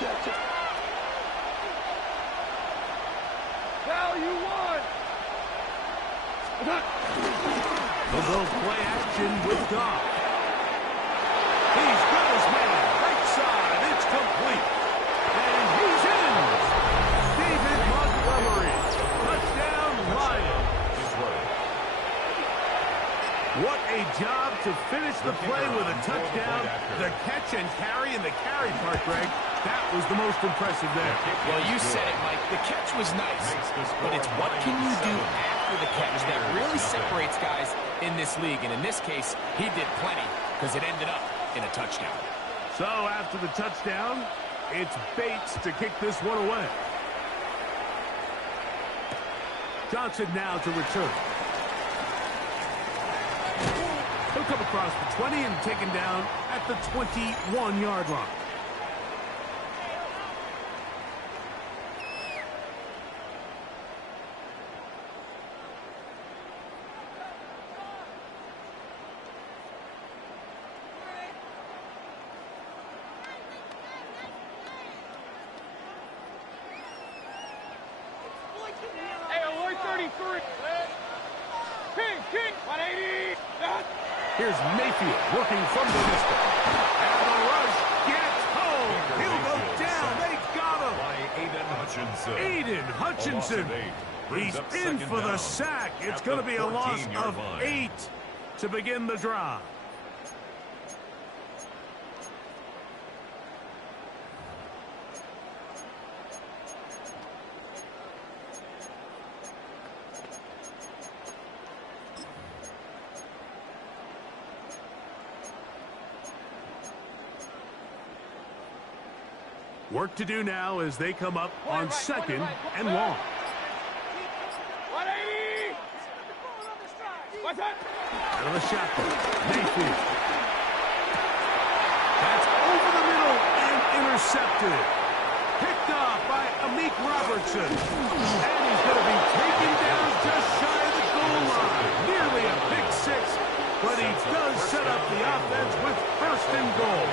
Value 1. They'll go play action with Goff. He's got his man. Right side. It's complete. And he's in. David Montgomery. Touchdown, Lions. What a job to finish the play with a touchdown. The catch and carry and the carry part, Greg, that was the most impressive there. Well, you said it, Mike. The catch was nice, but it's what can you do after the catch that really separates guys in this league. And in this case, he did plenty because it ended up in a touchdown. So after the touchdown, it's Bates to kick this one away. Johnson now to return. He'll come across the 20 and taken down at the 21-yard line. Hey, alert 33. King, 180. Here's Mayfield working from the distance. And the rush gets home. He'll go down. They got him. By Aiden Hutchinson. He's in for the sack. It's going to be a loss of 8 to begin the drive. Work to do now as they come up on 2nd and long. 180. What's that? Out of the shotgun, Mayfield. That's over the middle and intercepted. Picked off by Amik Robertson. And he's going to be taken down just shy of the goal line. Nearly a pick 6, but he does set up the offense with 1st and goal.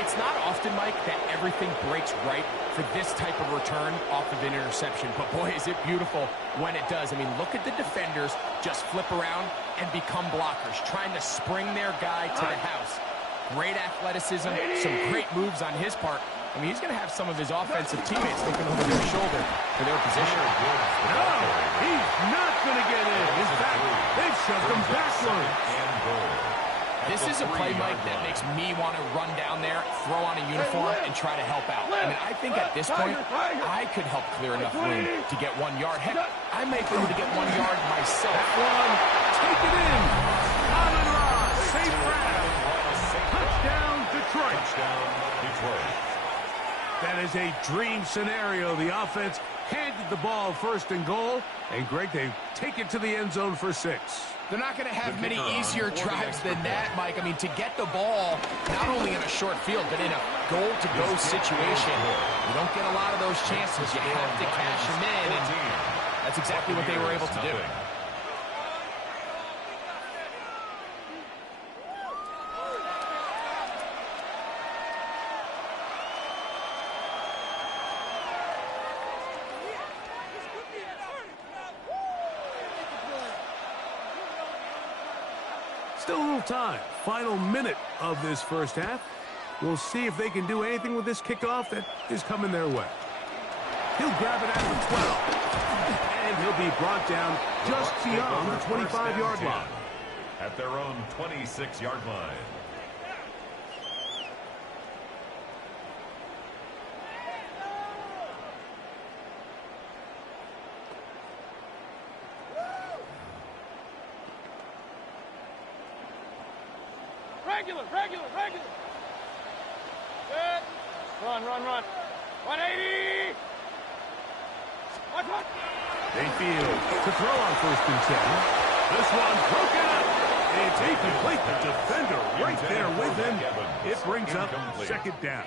It's not often, Mike, that everything breaks right for this type of return off of an interception. But, boy, is it beautiful when it does. I mean, look at the defenders just flip around and become blockers, trying to spring their guy to the house. Great athleticism, some great moves on his part. I mean, he's going to have some of his offensive teammates looking over their shoulder for their position. No, he's not going to get in. In fact, they've shoved him backwards. This is a play, Mike, that makes me want to run down there, throw on a uniform, and try to help out. I mean, I think at this point, I could help clear enough room to get 1 yard. Heck, I may be able to get 1 yard myself. That one, take it in. Amon Ross, safe grab. Touchdown, Detroit. That is a dream scenario. The offense handed the ball 1st and goal. And, Greg, they take it to the end zone for 6. They're not going to have many easier drives than that, Mike. I mean, to get the ball, not only in a short field, but in a goal-to-go situation, you don't get a lot of those chances. You have to cash them in, and that's exactly what they were able to do. Still a little time. Final minute of this first half. We'll see if they can do anything with this kickoff that is coming their way. He'll grab it at the 12. And he'll be brought down just beyond the 25-yard line. At their own 26-yard line. Regular. Good. Run. 180. What? Mayfield to throw on 1st and 10. This one broken up. It's incomplete. The defender right there with him. It brings up second down.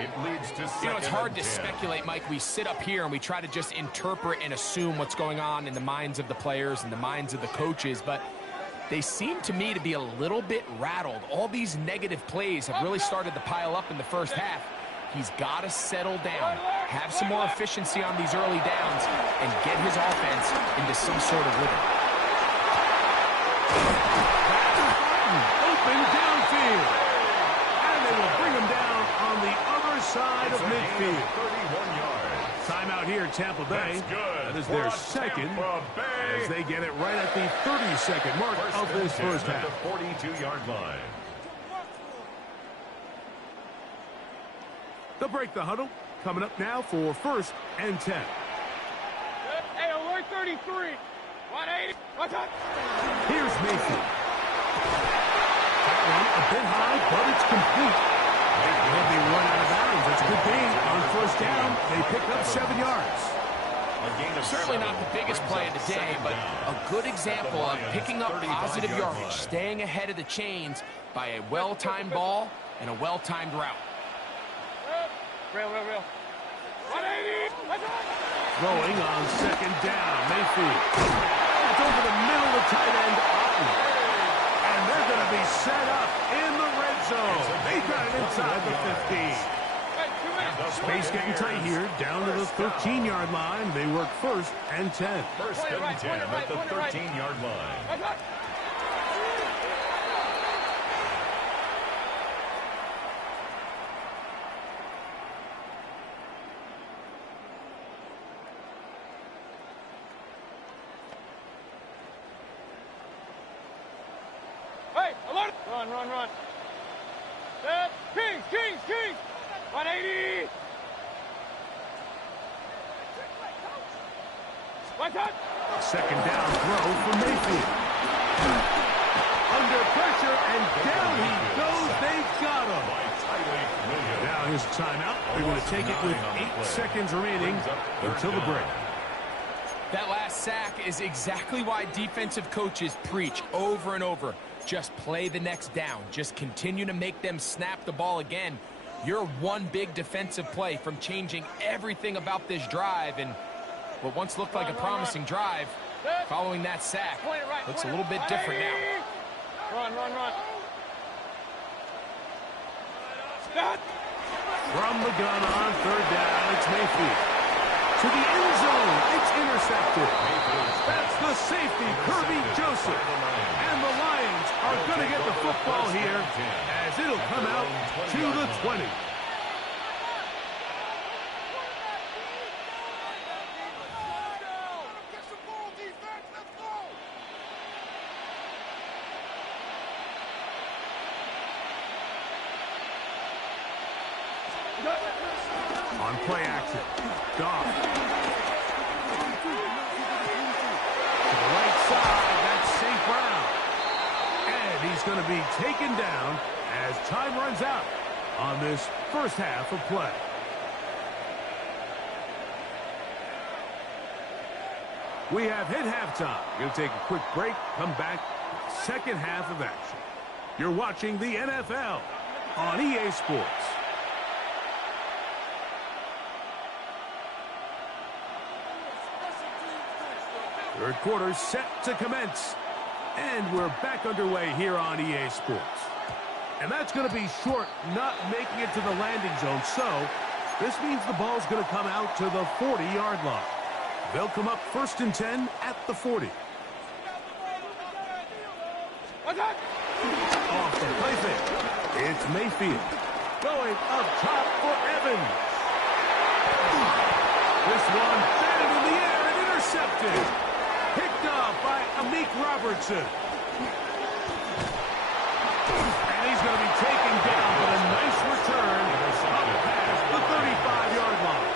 It leads to second. You know, it's hard to 10. speculate, Mike. We sit up here and we try to just interpret and assume what's going on in the minds of the players and the minds of the coaches, but they seem to me to be a little bit rattled. All these negative plays have really started to pile up in the first half. He's got to settle down, have some more efficiency on these early downs, and get his offense into some sort of rhythm. Open downfield. And they will bring him down on the other side of midfield. 31 yards. Timeout here, Tampa Bay. That's good. That is their second as they get it right at the 32nd mark of this first half. At the 42-yard line. They'll break the huddle. Coming up now for 1st and 10. Hey, alert 33. 180. What's up? Here's Mayfield. That one a bit high, but it's complete. They'll be run out of bounds. That's a good gain on 1st down. They pick up 7 yards. Certainly not the biggest play of the day, but a good example of picking up positive yardage, staying ahead of the chains by a well-timed ball and a well-timed route. Real. 180. What's up? Throwing on 2nd down. Mayfield. That's over the middle of tight end Otten. And they're going to be set up in the red zone. They got it inside the 15. Space getting tight here, down to the 13-yard line. They work 1st and 10. 1st and 10 at the 13-yard line. Hey, alert. Run. Kings. 180. What's up? 2nd down throw for Mayfield. Under pressure, and down he goes. They've got him. Now his timeout. They're going to take it with 8 seconds remaining until the break. That last sack is exactly why defensive coaches preach over and over. Just play the next down. Just continue to make them snap the ball again. You're one big defensive play from changing everything about this drive, and what once looked like a promising drive, following that sack, looks a little bit different now. Run. From the gun on 3rd down, it's Mayfield. To the end zone, it's intercepted. That's the safety, Kirby Joseph. And the Lions are going to get the football here as it'll come out to the 20. On play action, Goff. To the right side, that's St. Brown. And he's going to be taken down as time runs out on this first half of play. We have hit halftime. We're going to take a quick break, come back, second half of action. You're watching the NFL on EA Sports. Third quarter set to commence. And we're back underway here on EA Sports. And that's going to be short, not making it to the landing zone. So this means the ball's going to come out to the 40-yard line. They'll come up 1st and 10 at the 40. Off the play fake. It's Mayfield. Going up top for Evans. This one batted in the air and intercepted. Picked off by Amik Robertson. And he's going to be taken down with a nice return up past the 35-yard line.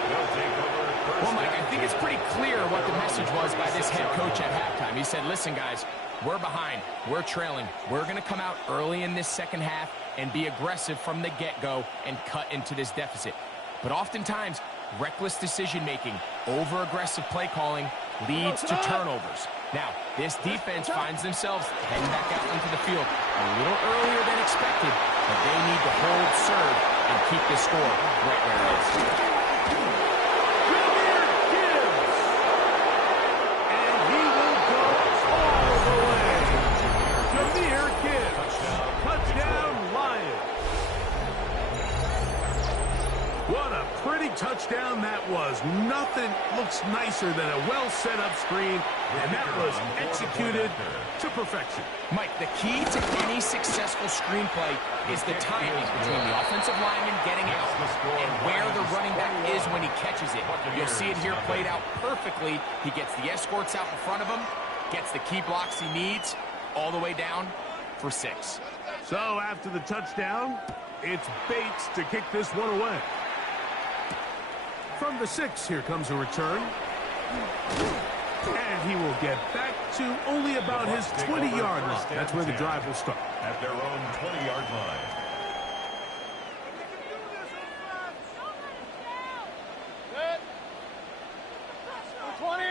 Well, Mike, I think it's pretty clear what the message was by this head coach at halftime. He said, listen, guys, we're behind. We're trailing. We're going to come out early in this second half and be aggressive from the get-go and cut into this deficit. But oftentimes, Reckless decision-making, over-aggressive play calling leads to turnovers. Now, this defense finds themselves heading back out into the field a little earlier than expected, but they need to hold serve and keep the score right where it is. And he will go all the way. Jameer Gibbs. Touchdown, Lions. What a pretty touchdown that was. Nothing looks nicer than a well-set-up screen, and that was executed to perfection. Mike, the key to any successful screenplay is the timing between the offensive lineman getting out and where the running back is when he catches it. You'll see it here played out perfectly. He gets the escorts out in front of him, gets the key blocks he needs, all the way down for 6. So after the touchdown, it's Bates to kick this one away. From the 6, here comes a return. And he will get back to only about his 20-yard line. That's where the drive will start. At their own 20-yard line. Good. 20.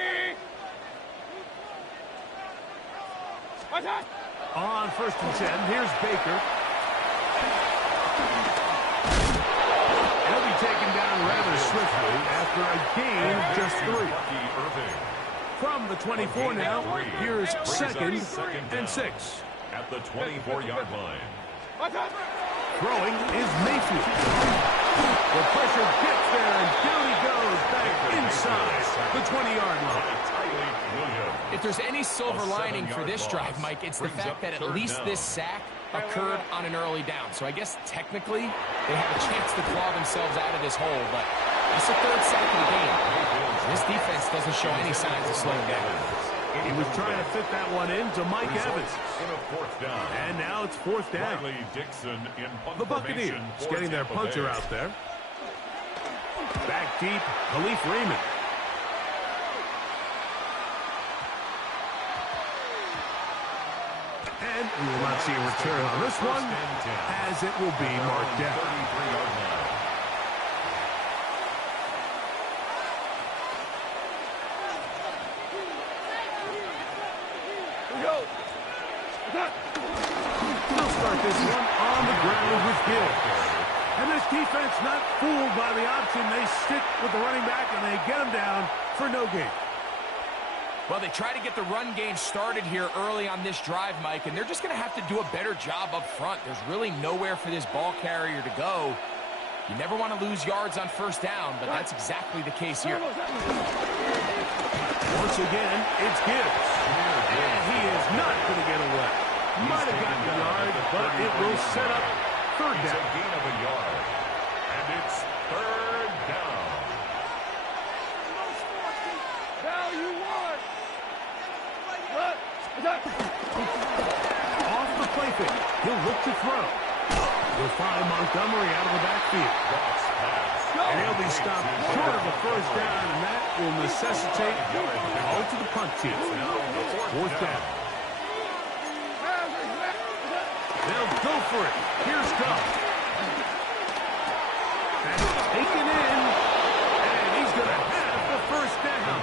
On 1st and 10, here's Baker. He'll be taken down rather swiftly after a gain of just 3. From the 24 now, here's 2nd and 6. At the 24-yard line. Throwing is Mayfield. The pressure gets there, and down he goes back inside the 20-yard line. If there's any silver lining for this drive, Mike, it's the fact that at least this sack occurred on an early down. So I guess technically they have a chance to claw themselves out of this hole, but it's the 3rd sack of the game. This defense doesn't show any signs of slowing down. He was trying to fit that one into Mike Evans. In a 4th down. And now it's 4th down. Dixon in The Buccaneers getting their punter out there. Back deep, Khalif Raymond. And we will not see a return on this one, as it will be marked down. 33-yard line. They'll start this one on the ground with Gibbs. And this defense not fooled by the option. They stick with the running back and they get him down for no gain. Well, they try to get the run game started here early on this drive, Mike, and they're just going to have to do a better job up front. There's really nowhere for this ball carrier to go. You never want to lose yards on 1st down, but that's exactly the case here. Once again, it's Gibbs. And he is not going to get away. Might have gotten a yard, but it will set up 3rd It's down. a gain of a yard. And it's 3rd down. Off the play fake. He'll look to throw. He'll find Montgomery out of the backfield. And he'll be stopped short of a 1st down, and that will necessitate a call to the punt team. 4th down. They'll go for it. Here's Goff. And it's taken in. And he's going to have the 1st down.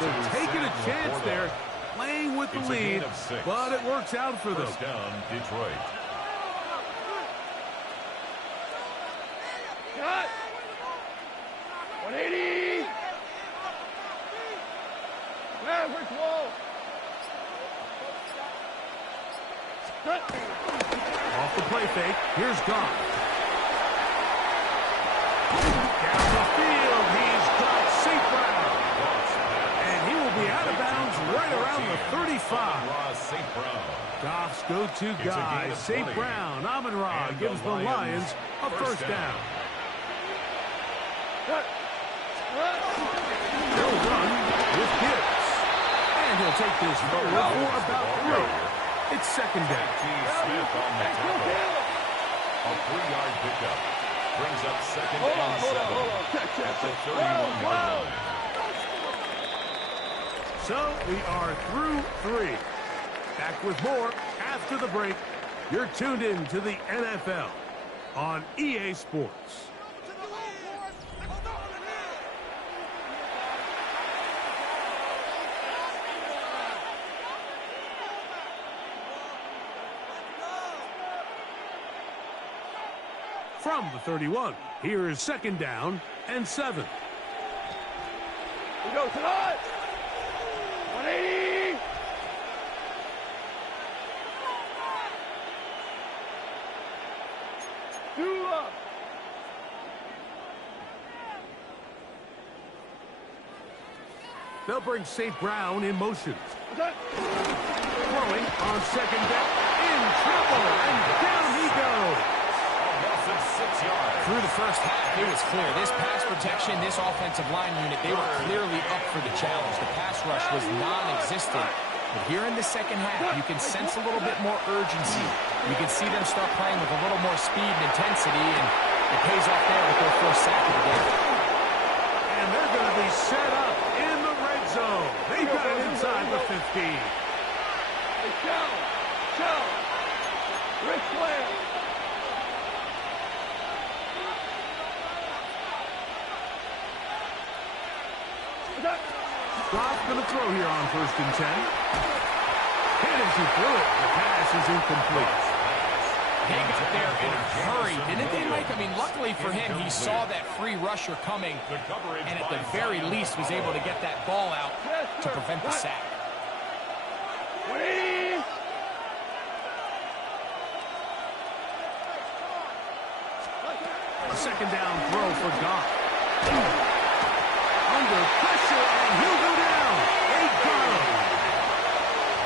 So taking a chance there, playing with the lead, but it works out for them. 1st down, Detroit. Cut. 180. Average wall. Off the play fake, here's Goff. Down the field, he's got St. Brown. And he will be out of bounds right around the 35. St. Brown. Goff's go-to guy, St. Brown. Amon-Ra gives the Lions a 1st down. He'll run with Gibbs. And he'll take this forward for about 3. It's 2nd down. Smith on the tackle. A 3-yard pickup. Brings up 2nd and 7. At the 31-yard line. So we are through 3. Back with more after the break. You're tuned in to the NFL on EA Sports. from the 31. Here is second down and 7. We go tonight. 180. Two up. They'll bring St. Brown in motion. Throwing on second down. In trouble. And down he goes. Through the first half, it was clear. This pass protection, this offensive line unit, they were clearly up for the challenge. The pass rush was non-existent. But here in the second half, you can sense a little bit more urgency. You can see them start playing with a little more speed and intensity, and it pays off there with their first sack of the game. And they're going to be set up in the red zone. They got it inside the 15. Hey, Shell. Rick Flair. Goff going to throw here on 1st and 10. Hit as he threw it. The pass is incomplete. They got there in a hurry, didn't they, Mike? I mean, luckily for him, he saw that free rusher coming, and at the very least was able to get that ball out to prevent the sack. 180. A second down throw for Goff. Under pressure, and he'll go down. They got him.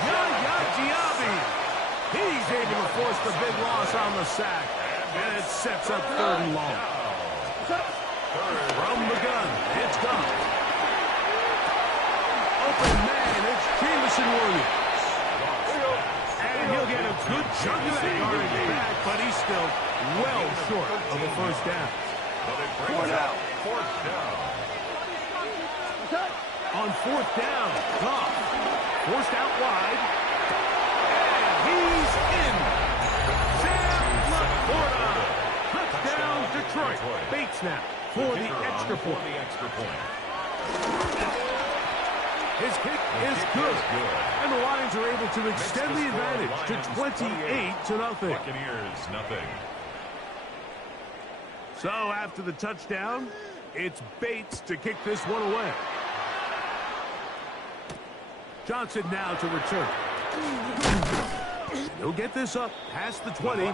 Yaya Diaby. He's able to force the big loss on the sack, and it sets up 3rd and long. From the gun, it's Goff. Open man, it's Jameson Williams. And he'll get a good chunk of that yardage back, but he's still well short of the first down. Fourth down. On 4th down, Goff forced out wide, and he's in. Sam Laporta, touchdown Detroit. Bates now for the extra point. His kick is good, and the Lions are able to extend the advantage to 28-0. Buccaneers, nothing. So after the touchdown, it's Bates to kick this one away. Johnson now to return. He'll get this up past the 20.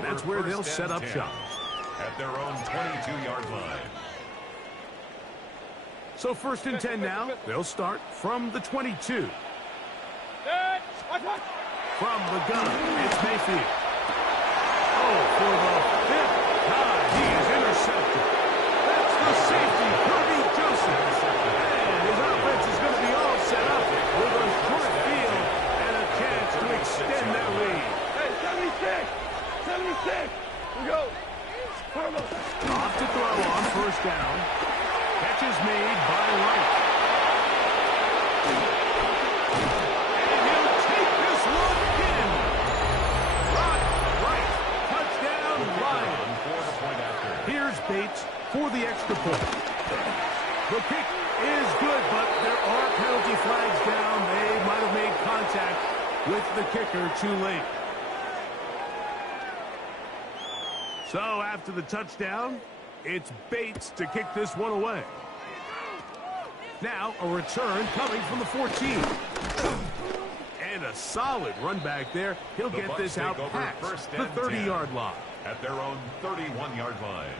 That's where they'll set up shop. At their own 22-yard line. So 1st and 10 now. They'll start from the 22. From the gun, it's Mayfield. Oh, for the 5th time, he is intercepted. That's the safety, Kirby Joseph. And his offense is going to be all set up with a short field and a chance to extend that lead. Hey, 76. We go. Off to throw on 1st down. Catch is made by Wright. And he'll take this one in. Right. Touchdown, Lions. Here's Bates for the extra point. The kick is good, but there are penalty flags down. They might have made contact with the kicker too late. So after the touchdown, it's Bates to kick this one away. Now a return coming from the 14. And a solid run back there. He'll get this out past the 30-yard line. At their own 31-yard line.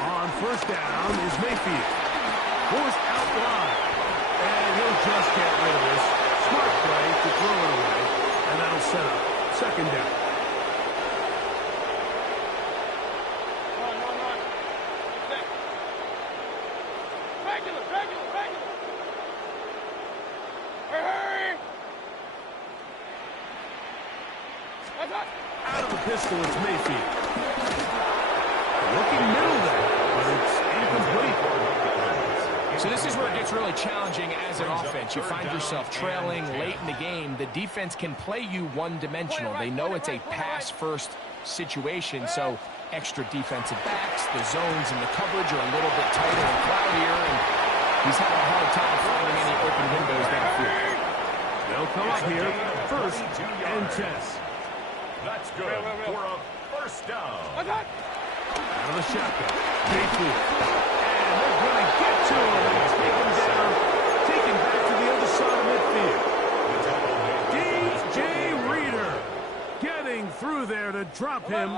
On 1st down is Mayfield. Forced out wide. And he'll just get rid of this. Smart play to throw it away. And that'll set up 2nd down. Regular. Hurry. Out of the pistol, it's Mayfield. Looking middle there, but it's incomplete. So this is where it gets really challenging as an offense. You find yourself trailing late in the game. The defense can play you one-dimensional. They know it's a pass-first situation, so extra defensive backs, the zones and the coverage are a little bit tighter and cloudier, and he's having a hard time finding any open windows downfield. They'll come up here, first and 10. That's good for a first down. Out of the shotgun. Mayfield. And they're going to get to him. And take him down. Taken back to the other side of midfield. DJ Reader getting through there to drop him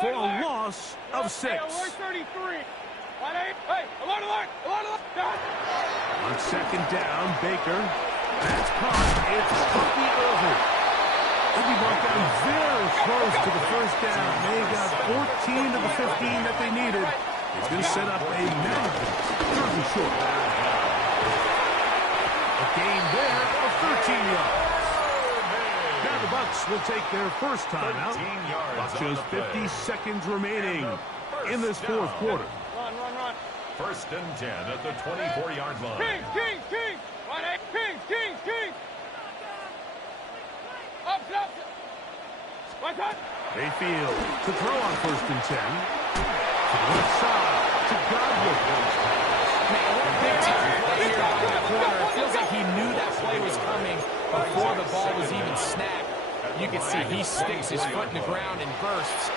for a loss of 6. On second down, Baker. That's caught. It's Bucky Irving. They'll be brought down very close to the first down. They got 14 of the 15 that they needed. It's going to set up a mountain. Third and short. A gain there of 13 yards. Now the Bucs will take their first time out. Bucs shows 50 seconds remaining in this fourth quarter. Run. First and 10 at the 24-yard line. King. Up. Mayfield to throw on first and 10. To the left side to Godwin. Big time play here by the corner. It feels like he knew that play was coming before the ball was even snapped. You can see he sticks his foot in the ground and bursts.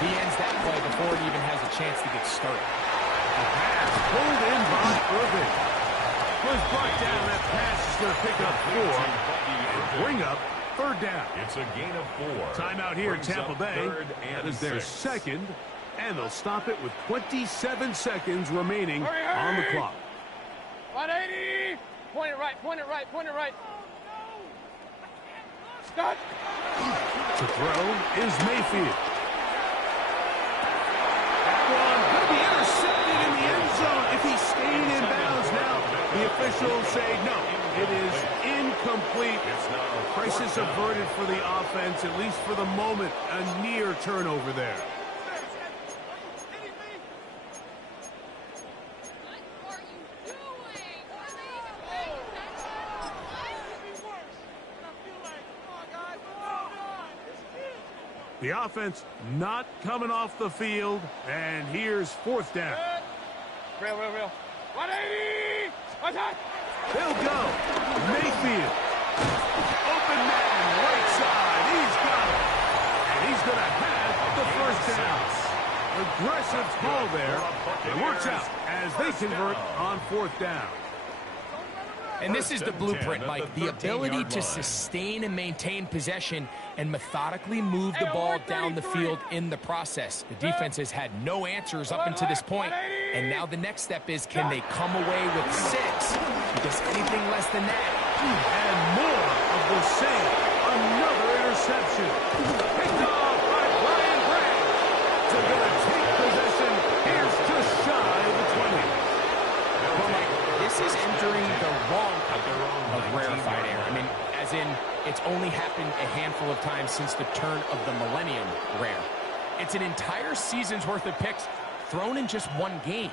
He ends that play before it even has a chance to get started. A pass pulled in by Irving. Was brought down. That pass is going to pick up 4 and bring up third down. It's a gain of 4. Timeout here in Tampa Bay. That is their 6. second, and they'll stop it with 27 seconds remaining on the clock. 180. Point it right. Stop. To throw is Mayfield. That one could be intercepted in the end zone if he stayed in bounds. Now the officials say no, it is incomplete. Crisis averted for the offense, at least for the moment. A near turnover there. The offense not coming off the field, and here's fourth down. Real. 180. They'll go. Mayfield. Open man, right side. He's got it. And he's going to have the first down. Aggressive call there. It works out as they convert on fourth down. And this is the blueprint, Mike. The ability to sustain and maintain possession and methodically move the ball down the field in the process. The defense has had no answers up until this point, and now the next step is, can they come away with 6? Because anything less than that. And more of the same. Another interception. Picked off by Brian Branch. So going to take possession. Here's just shy of the 20. Well, Mike, this is entering the wrong type of rarefied air. I mean, as in, it's only happened a handful of times since the turn of the millennium rare. It's an entire season's worth of picks thrown in just one game.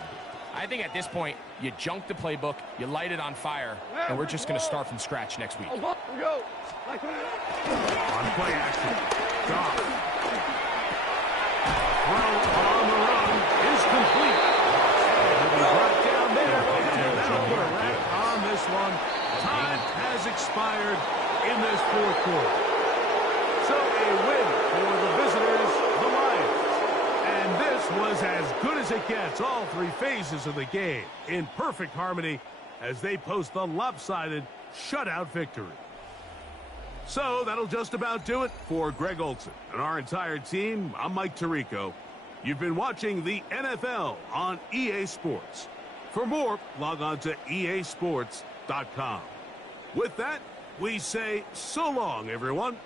I think at this point, you junk the playbook, you light it on fire, and we're just going to start from scratch next week. On play action. Goff. Throw on the run is complete. He'll be brought down there. And that'll put a wrap on this one. Time has expired in this fourth quarter. So a win for the visitors, the Lions. And this was as good as it gets. All 3 phases of the game in perfect harmony as they post the lopsided shutout victory. So that'll just about do it for Greg Olson and our entire team. I'm Mike Tirico. You've been watching the NFL on EA Sports. For more, log on to easports.com. With that, we say so long, everyone.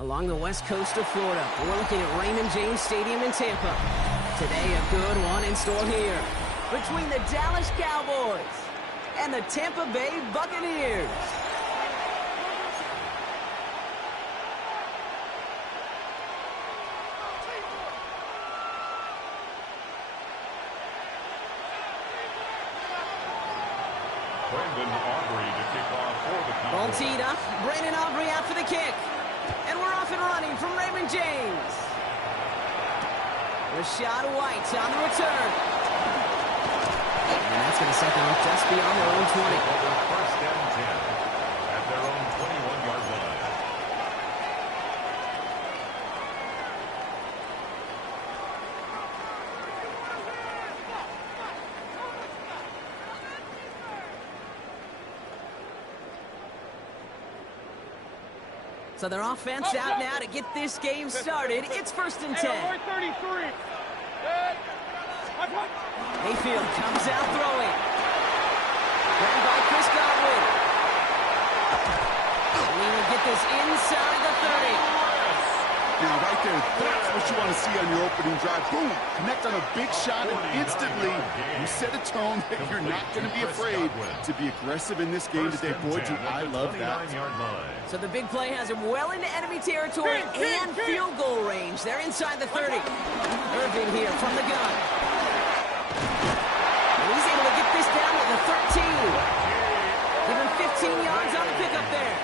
along the west coast of Florida. We're looking at Raymond James Stadium in Tampa. Today, a good one in store here between the Dallas Cowboys and the Tampa Bay Buccaneers. Ball teed up. Brandon Aubrey out for the kick. And we're off and running from Raymond James. Rashad White on the return. And that's going to set them up just beyond their own 20. Over first down 10 at their own 21-yard line. So their offense out now to get this game started. It's 1st and 10. Mayfield comes out throwing. Ran by Chris Godwin. We will get this inside the 30. Now, right there, that's what you want to see on your opening drive. Boom! Connect on a big shot, and instantly you set a tone that you're not going to be afraid to be aggressive in this game today. Boy, do I love that. So the big play has him well into enemy territory and field goal range. They're inside the 30. Irvin here from the gun. And he's able to get this down to the 13. Give him 15 yards on the pickup there.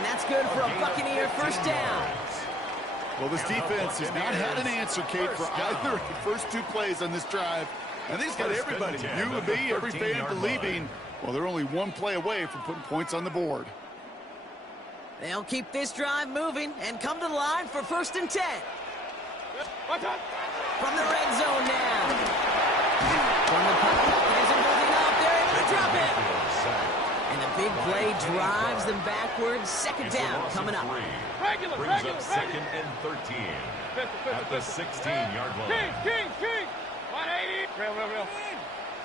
And that's good for a Buccaneer first down. Well, this defense has not had an answer, Kate, for either of the first two plays on this drive. I think it's got everybody, you and me, every fan believing, well, they're only one play away from putting points on the board. They'll keep this drive moving and come to the line for 1st and 10. From the red zone now. From the pocket, is it moving up? They're able to drop it. And the big play drives them backwards. 2nd down coming up. Brings up 2nd and 13 at the 16-yard line. King. 180. Real.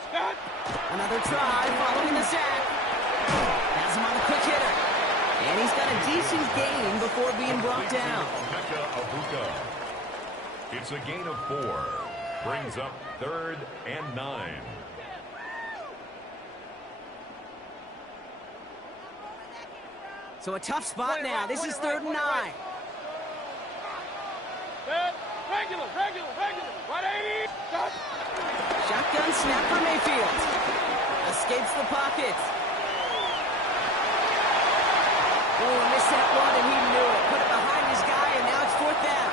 Scott. Another try following the sack. Has him on the quick hitter. And he's got a decent gain before being brought down. It's a gain of 4. Brings up 3rd and 9. So a tough spot now. This is 3rd and 9. Regular. 180. Shotgun snap for Mayfield. Escapes the pocket. Oh, missed that one, and he knew it. Put it behind his guy, and now it's 4th down.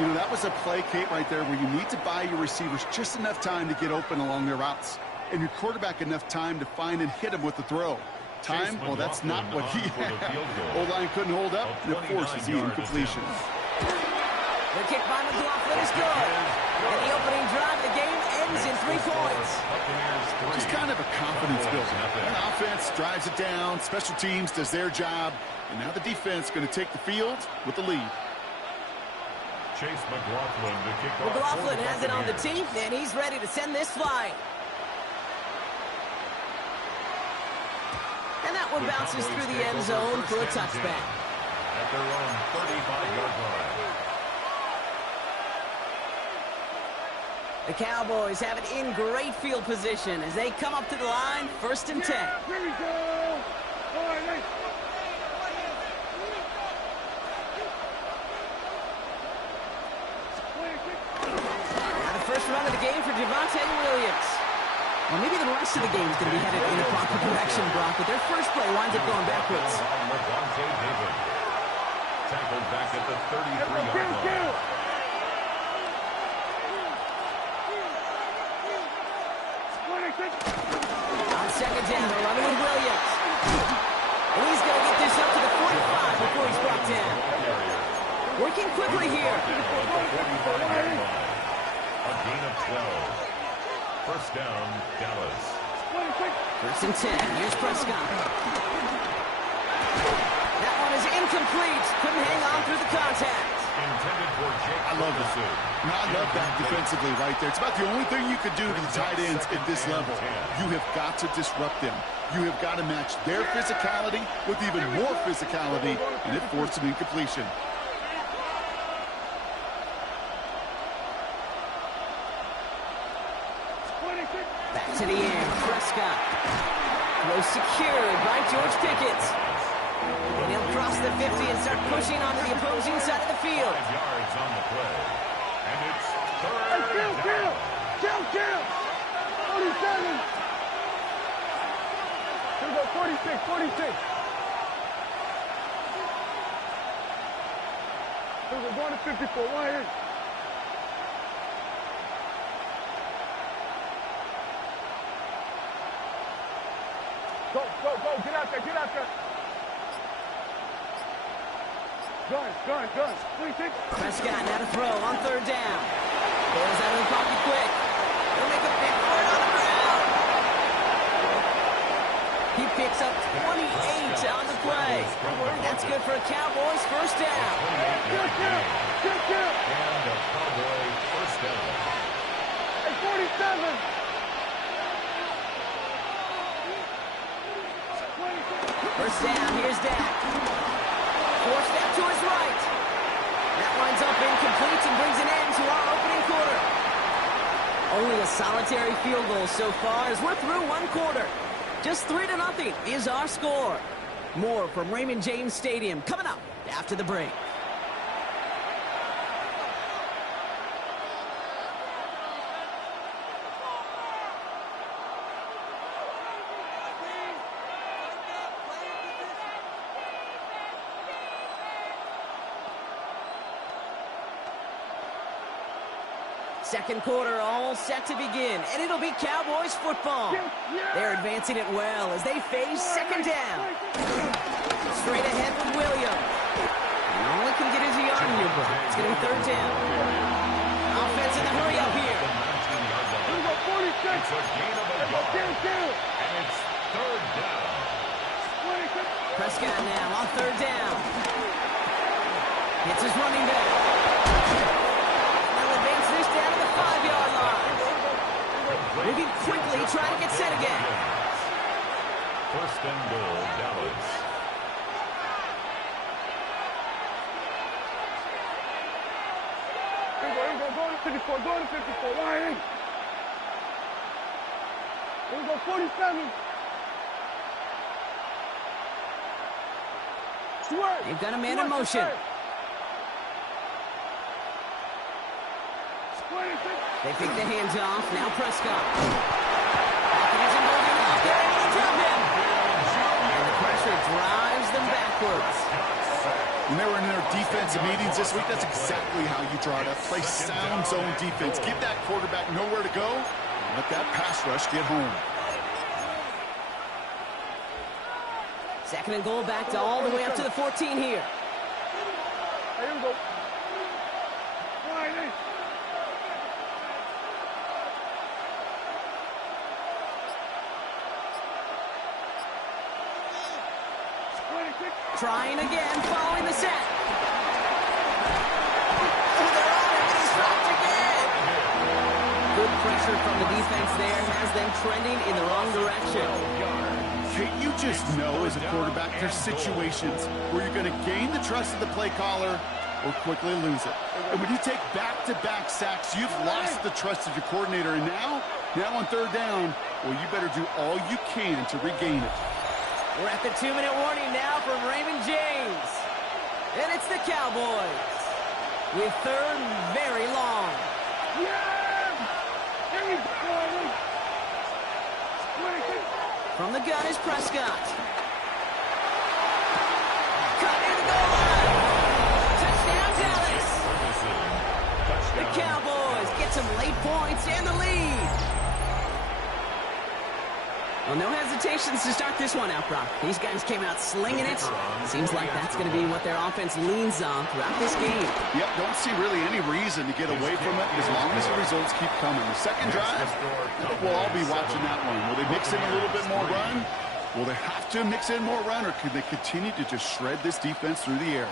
You know, that was a play, Kate, right there where you need to buy your receivers just enough time to get open along their routes. And your quarterback enough time to find and hit him with the throw. Time? Well, that's not what he had. O-line couldn't hold up, and it forces the incompletion. The kick by McLaughlin is good. And the opening drive of the game ends in 3 points. Just kind of a confidence builder. And offense drives it down, special teams does their job, and now the defense going to take the field with the lead. Chase McLaughlin to kick off. McLaughlin has it on the tee, and he's ready to send this flying. And that one bounces through the end zone for a touchback. At their own 35-yard line. The Cowboys have it in great field position as they come up to the line, 1st and 10. Here we go. Now the first run of the game for Javonte Williams. Well, maybe the rest of the game is going to be headed in a proper direction, Brock, but their first play winds up going backwards. Tackled back at the 33-yard line. On 2nd down, they're running with Williams. And he's going to get this up to the 45 before he's brought down. Working quickly here. A gain of 12. First down, Dallas. 1st and 10. Here's Prescott. That one is incomplete. Couldn't hang on through the contact. intended for Jake. I love that. Now, I love that defensively right there. It's about the only thing you could do to the tight ends at this level. You have got to disrupt them. You have got to match their physicality with even more physicality, and it forced an incompletion. Back to the air, Prescott. Throw secured by George Pickett. And he'll cross the 50 and start pushing onto the opposing side of the field. 5 yards on the play. And it's third down. Kill! 47! Here we go, 46. Here we go, going to 54, right here. Go, get out there. Gun. 26. Prescott now to throw on third down. Goes out of the pocket quick. He'll make a big play on the ground. He picks up 28 on the play. That's good for a Cowboys first down. And a Cowboy first down. Hey, 47. First down, here's Dak. Four step to his right. That lines up incomplete and brings an end to our opening quarter. Only a solitary field goal so far as we're through one quarter. Just 3-0 is our score. More from Raymond James Stadium coming up after the break. Second quarter all set to begin, and it'll be Cowboys football. They're advancing it well as they face second down. Straight ahead with Williams. All he can get is a yard here, but it's going to be third down. Offense in the hurry up here. Here we go, 46. It's a gain of a yard. And it's third down. 26. Prescott now on third down. Hits his running back. They'll advance this down to the 5-yard line. Moving quickly, trying to get set again. First and goal, Dallas. Here we go, go to 54, Ryan. Here we go, 47. Swerve. They've got a man in motion. They pick the hands off. Now Prescott. Mechanism moving off. They're able to drop him. And the pressure drives them backwards. When they were in their defensive meetings this week, that's exactly how you draw it up. Play sound zone defense. Give that quarterback nowhere to go. And let that pass rush get home. Second and goal back to all the way up to the 14 here. Here we go. Ryan. Trying again, following the set. Oh, they're on it, and he's dropped again. Good pressure from the defense there has them trending in the wrong direction. Can't you just know as a quarterback there's situations where you're going to gain the trust of the play caller or quickly lose it? And when you take back-to-back sacks, you've lost the trust of your coordinator. And now on third down, well, you better do all you can to regain it. We're at the 2-minute warning now from Raymond James. And it's the Cowboys with third and very long. From the gun is Prescott. Cut near the goal line. Touchdown, Dallas. The Cowboys get some late points and the lead. Well, no hesitations to start this one out, Brock. These guys came out slinging it. Seems like that's going to be what their offense leans on throughout this game. Yep, don't see really any reason to get away from it as long as the results keep coming. The second drive, I think we'll all be watching that one. Will they mix in a little bit more run? Will they have to mix in more run, or can they continue to just shred this defense through the air?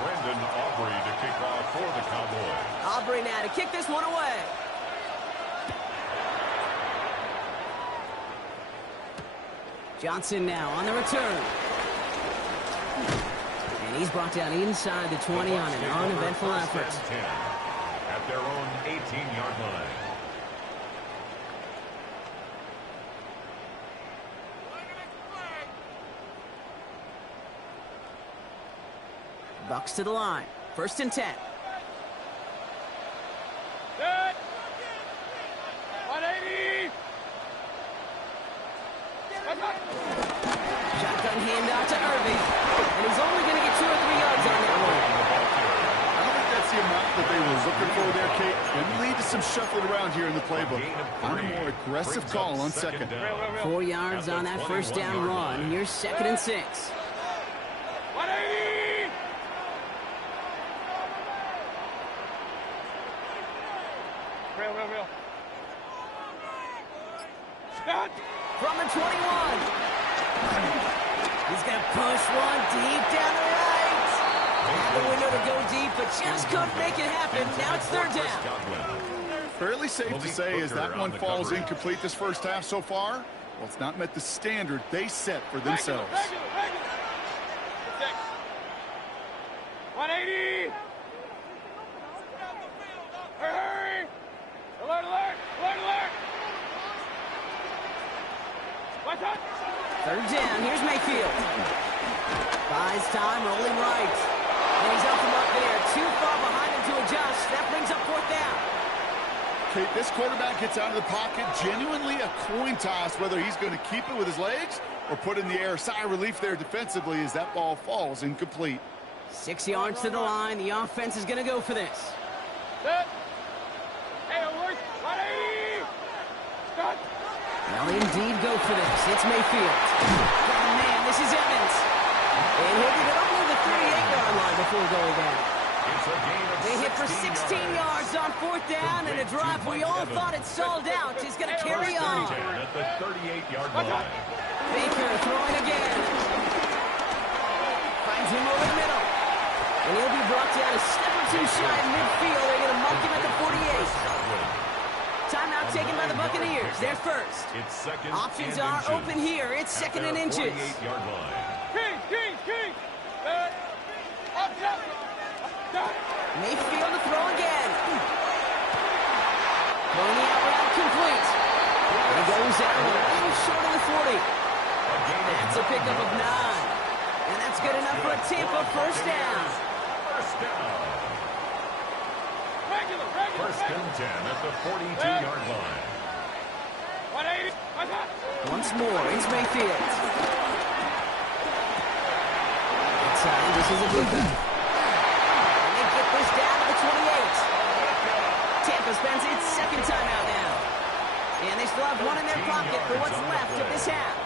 Brendan Aubrey to kick off for the Cowboys. Aubrey now to kick this one away. Johnson now on the return. And he's brought down inside the 20 on an uneventful effort. At their own 18-yard line. Bucks to the line. 1st and 10. Good. 180. Shotgun handout to Irving. And he's only going to get 2 or 3 yards on that one. I don't think that's the amount that they were looking for there, Kate. Going to lead to some shuffling around here in the playbook. On a more aggressive call on second. 4 yards on that 1st down run. Here's 2nd and 6. 180. Real. Scott. From the 21. He's going to push one deep down the right. Had the window to go deep, but just couldn't make it happen. Now it's 3rd down. Fairly safe to say as that one falls incomplete this first half so far. Well, it's not met the standard they set for themselves. Regular. 180. Hurry. Alert. What's up? 3rd down. Here's Mayfield. Buys time, rolling right. And he's up from up there. Too far behind him to adjust. That brings up 4th down. Kate, this quarterback gets out of the pocket. Genuinely a coin toss whether he's going to keep it with his legs or put in the air. Sigh of relief there defensively as that ball falls incomplete. 6 yards to the line. The offense is going to go for this. Set. Hey, alert. 180. Scott. They'll indeed go for this. It's Mayfield. Oh, man, this is Evans. And he'll get it up near the 38-yard line before going down. They hit for 16 yards on 4th down, and a drive we all thought it stalled out is going to carry on. At the 38-yard line. Baker throwing again. Finds him over the middle. And he'll be brought down a step or 2 shy of midfield. They're going to mark him at the 48. Timeout taken by the Buccaneers. They're first. It's second. Options are open here. It's 2nd and inches. 48-yard line. King. Up. Mayfield to throw again. Throwing the out route complete. And he goes out a little short of the 40. That's a pickup of 9. And that's good enough for a Tampa 1st down. Regular. 1st and 10 at the 42-yard line. 180. Once more, it's Mayfield. Inside, this is a Buka. And they get this down to the 28. Tampa spends its 2nd timeout now. And they still have 1 in their pocket for what's left of this half.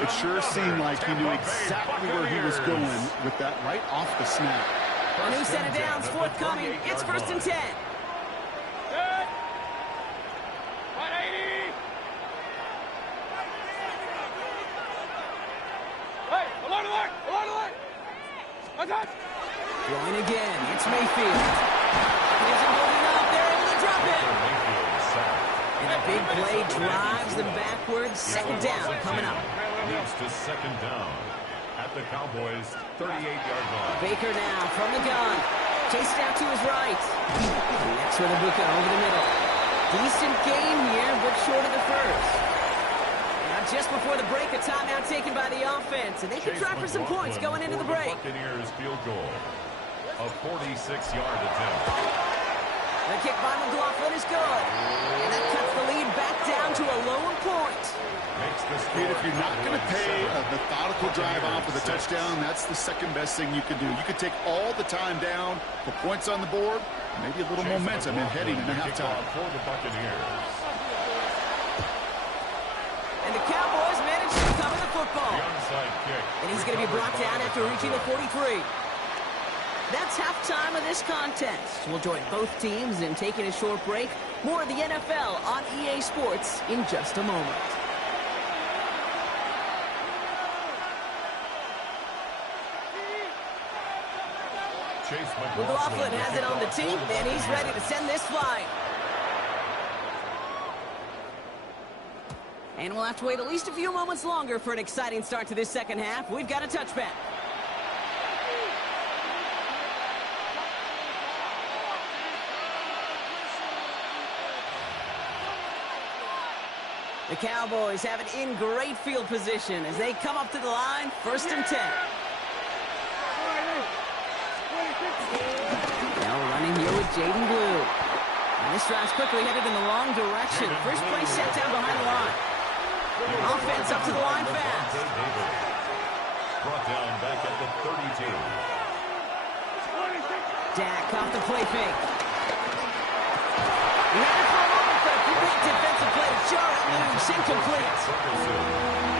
It sure seemed like he knew exactly where he was going with that right off the snap. A new set of downs forthcoming. It's 1st and 10. Good. 180. Hey, alert. What's up? Throwing again. It's Mayfield. He's holding up. They're able to drop it. And a big play drives them backwards. 2nd down coming up. Leads to 2nd down at the Cowboys' 38-yard line. Baker now from the gun. Chased out to his right. Next for the Buka over the middle. Decent game here, but short of the 1st. Now just before the break, a timeout taken by the offense. And they can try for some points going into the break. Buccaneers field goal. A 46-yard attempt. The kick by McLaughlin is good. And that cuts the lead back down to a lower point. Kate, if you're not going to pay a methodical drive off with a touchdown, that's the 2nd best thing you can do. You could take all the time down, put points on the board, maybe a little momentum in heading into halftime. For the Buccaneers. And the Cowboys manage to recover the football. The onside kick. And he's going to be brought down after reaching the 43. That's halftime of this contest. We'll join both teams in taking a short break. More of the NFL on EA Sports in just a moment. McLaughlin has it on the tee, and he's ready to send this flying. And we'll have to wait at least a few moments longer for an exciting start to this second half. We've got a touchback. The Cowboys have it in great field position as they come up to the line, 1st and 10. Now running here with Jaden Blue. And this drive's quickly headed in the wrong direction. First play set down behind the line. Offense up to the line fast. Brought down back at the 32. Dak off the play fake. He had it for a moment, but a great defensive play to jar it loose. Incomplete.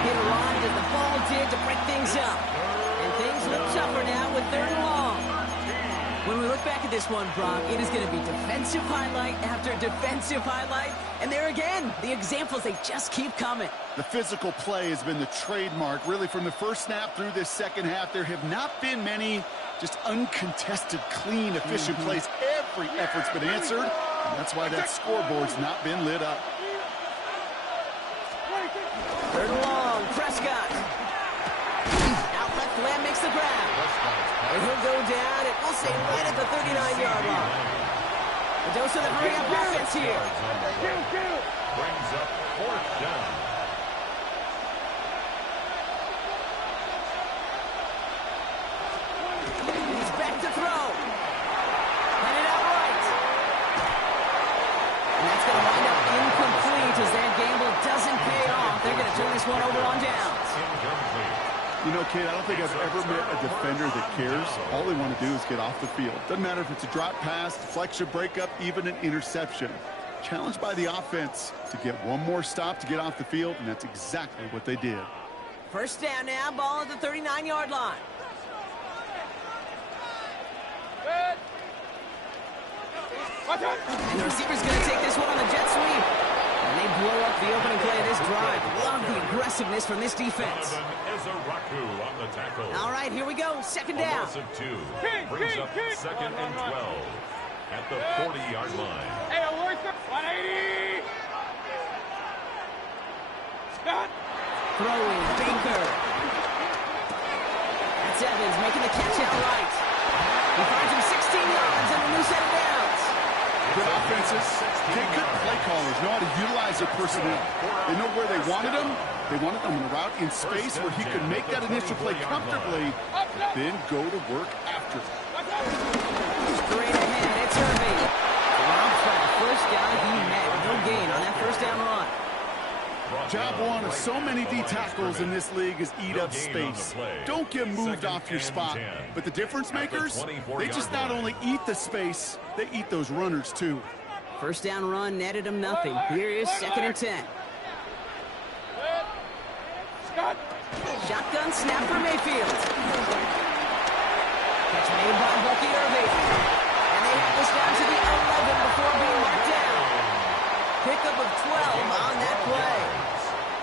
Hit arrived as the ball did to break things up. And things look tougher now with 3rd and long. When we look back at this one, Brock, it is going to be defensive highlight after defensive highlight. And there again, the examples, they just keep coming. The physical play has been the trademark. Really, from the first snap through this second half, there have not been many just uncontested, clean, efficient plays. Every effort's been answered, and that's why that scoreboard's not been lit up. 3rd and long, Prescott. Out left, Lamb makes the grab. And he'll go down, and we'll say right at the 39-yard line. A dose of the hurry-up offense here. Brings up 4th down. He's back to throw. Headed out right. And that's going to wind up incomplete as that gamble doesn't pay off. They're going to turn this one over on downs. You know, Kate, I don't think I've ever met a defender that cares. All they want to do is get off the field. Doesn't matter if it's a drop pass, deflection, breakup, even an interception. Challenged by the offense to get one more stop to get off the field, and that's exactly what they did. 1st down now, ball at the 39-yard line. And the receiver's going to take this one on the jet sweep. And they blow up the opening play of this drive. Love the aggressiveness from this defense. On the tackle. All right, here we go. 2nd down. Loss of 2. Brings up 2nd and 12 at the 40-yard line. Hey, 180. Scott. Throwing, Baker. That's Evans making the catch out right. He finds him 16 yards and a new set of downs. Good offenses, good play callers know how to utilize their personnel. They know where they wanted them. They wanted them in a route in space where he could make that initial play comfortably, then go to work after. Straight ahead, it's Irving. Rob for the first guy he met. No gain on that 1st down run. Job one of so many D tackles in this league is eat up space. Don't get moved off your spot. But the difference makers, they just not only eat the space, they eat those runners too. 1st down run netted him nothing. Here is 2nd and 10. Shotgun snap for Mayfield. Catch made by Bucky Irving. And they have this down to the 11 before being marked down. Pickup of 12 on that play.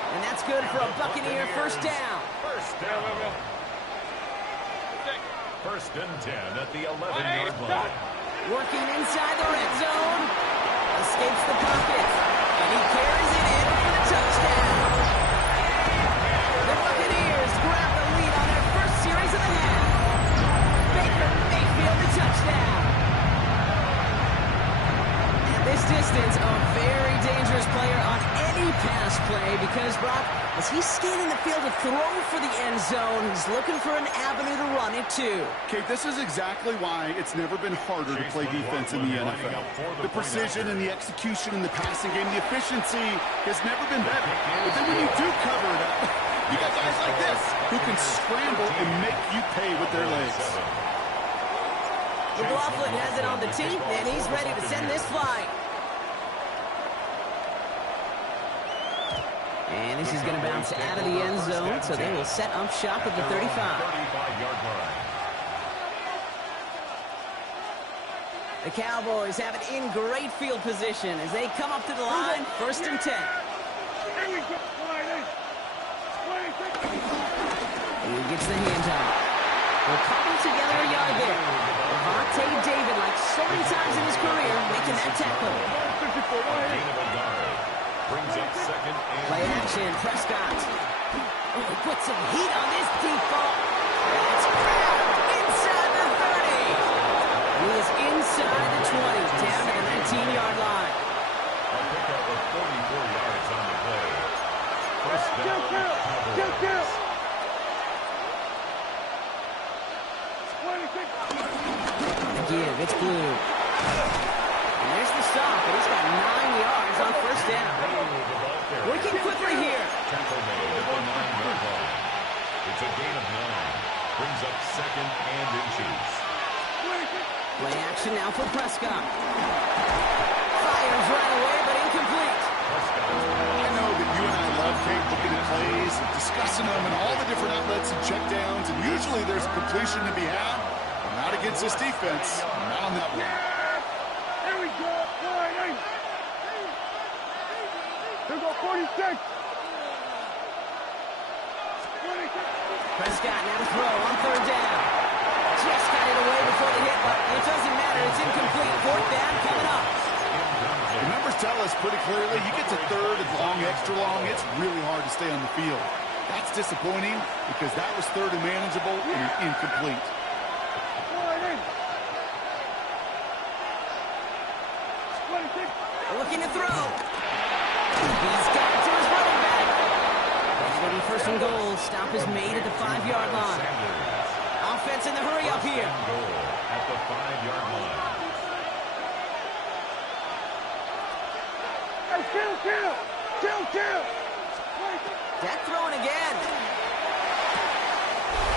And that's good for a Buccaneer 1st down. 1st and 10 at the 11-yard line. Working inside the red zone. Escapes the pocket. And he carries it in for the touchdown. The Buccaneers grab the lead on their 1st series of the half. Baker Mayfield the touchdown. At this distance, a very dangerous player on any pass play because, Brock, as he's scanning the field to throw for the end zone, he's looking for an avenue to run it too. Kate, this is exactly why it's never been harder to play defense in the NFL. The precision and the execution in the passing game, the efficiency has never been better. But then when you do cover it up, you got guys like this who can scramble and make you pay with their legs. McLaughlin has it on the tee, and he's ready to send this flying. And this is going to bounce out of the end zone, so they will set up shop at the 35. 35-yard line. The Cowboys have it in great field position as they come up to the line, 1st and 10. He gets the handoff. We'll cobble together a yard there. Levant Vontae David, like so many times in his career, making that tackle. Gain of a yard. Brings up second and Play action, Prescott. Oh, he put some heat on this deep ball. That's grabbed inside the 30. He is inside the 20, down to the 19-yard line. a pickup of 44 yards on the play. First down, Cowboys. Again, it's Blue. And there's the stop, and he's got 9 yards on first down. Working quickly here. Tackle made at the 9-yard line. It's a gain of 9. Brings up second and inches. Play action now for Prescott. Fires right away, but incomplete. I know that you and I love, Kate, looking at plays and discussing them and all the different outlets and checkdowns, and usually there's a completion to be had. But not against this defense. Not on that one. Here we go. Here go 46. Prescott now to throw on third down. Just got it away before the hit, but it doesn't matter. It's incomplete. Fourth down coming up. The numbers tell us pretty clearly, you get to third and long, extra long, it's really hard to stay on the field. That's disappointing because that was third and manageable and incomplete. Looking to throw. He's got it to his running back. Ready first and goal. Stop is made at the 5-yard line. Offense in the hurry up here. Goal at the 5-yard line. Kill. Dak throwing again.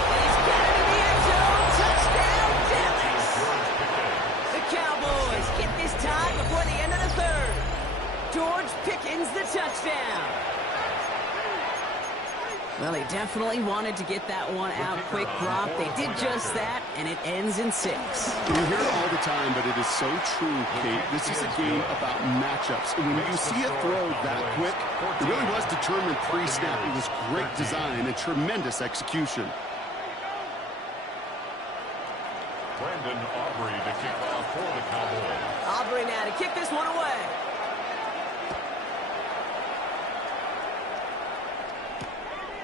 He's got it in the end zone. Touchdown, Dallas. The Cowboys get this time before the end of the third. George Pickens the touchdown. Well, they definitely wanted to get that one out quick, Brock. They did just that, and it ends in 6. You hear it all the time, but it is so true, Kate. This is a game about matchups. And when you see a throw that quick, it really was determined pre-snap. It was great design and tremendous execution. Brandon Aubrey to kick off for the Cowboys. Aubrey now to kick this one away.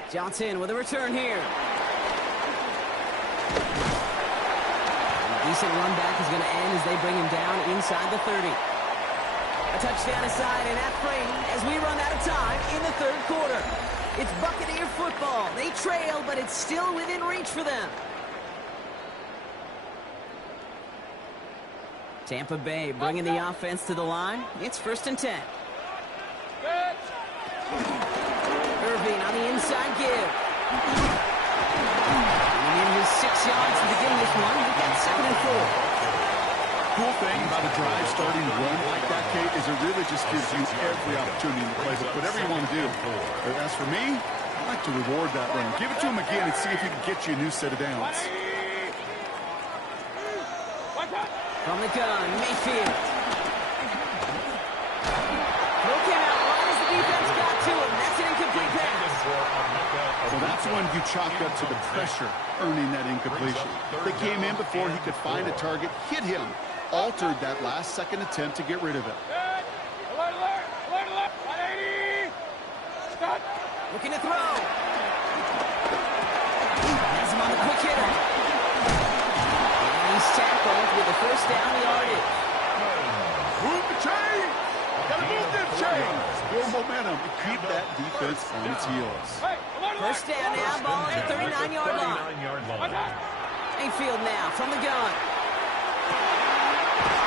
Johnson with a return here. A decent run back is going to end as they bring him down inside the 30. A touchdown aside and at frame as we run out of time in the third quarter. It's Buccaneer football. They trail, but it's still within reach for them. Tampa Bay bringing the offense to the line. It's 1st and 10. Irving on the inside give. Bringing in his 6 yards to begin this one. We've got 2nd and 4. Cool thing about a drive starting to run like that, Kate, is it really just gives you every opportunity in the playbook, whatever you want to do. But as for me, I like to reward that run. Give it to him again and see if he can get you a new set of downs. From the gun, Mayfield. Throw came out right as the defense got to him. That's an incomplete pass. Well, that's when you chalk up to the pressure earning that incompletion. They came in before he could find a target, hit him, altered that last-second attempt to get rid of it. Looking to throw. Has him on the quick hitter. And he's tackled with the first down yardage. Move the chain! Gotta move this chain! Build momentum to keep that defense on its heels. First down now, ball at the 39-yard line. Mayfield now from the gun.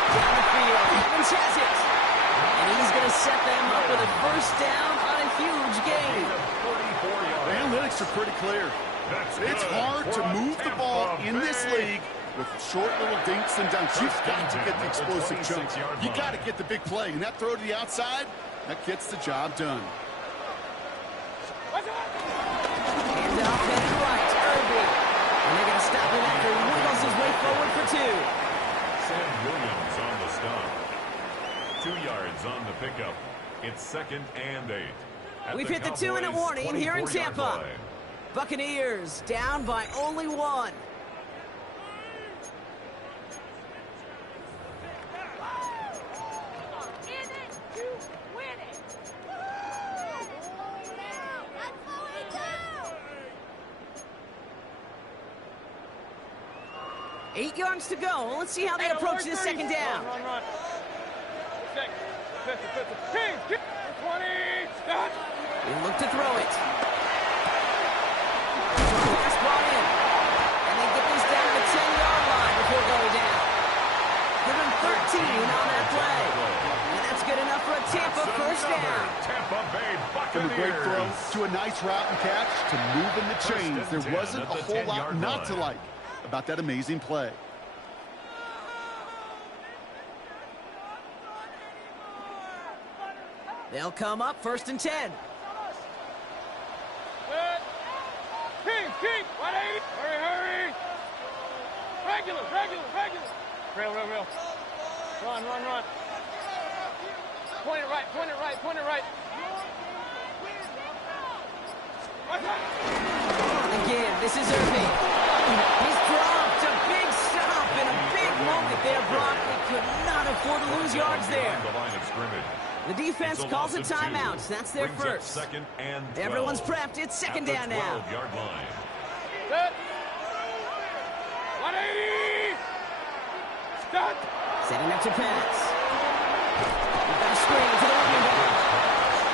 Down the field, Evans has it. And he's going to set them up with a first down on a huge gain. The analytics are pretty clear. It's hard to move the ball in this league with short little dinks and dunks. You've got to get the explosive chunks. You got to get the big play. And that throw to the outside, that gets the job done. Hands off to the right, Irving. And they're going to stop him after he wiggles his way forward for 2. Sam Williams on the stop. 2 yards on the pickup. It's 2nd and 8. We've hit the 2-minute warning here in Tampa. Buccaneers down by only 1. 8 yards to go. Let's see how they approach this second down. Run. 50, 20, stop. They look to throw it. Pass ball in. And they get this down to the 10-yard line before going down. Give them 13 on that play. And that's good enough for a Tampa first down. Tampa Bay From a great throw Buccaneers. to a nice route and catch to moving the chains. There wasn't a whole lot not to like about that amazing play. They'll come up 1st and 10. Keep. 180. Hurry. Regular. Real. Run. Point it right. Again, this is Irving. He's dropped a big stop in a big moment there, Brock. They could not afford to lose yards there. The line of scrimmage. The defense calls a timeout. That's their Brings up first. 2nd and 12. Everyone's prepped. It's second down now. 12-yard line. Set. 180. Stop. Setting up to pass. We've got a screen to the running back.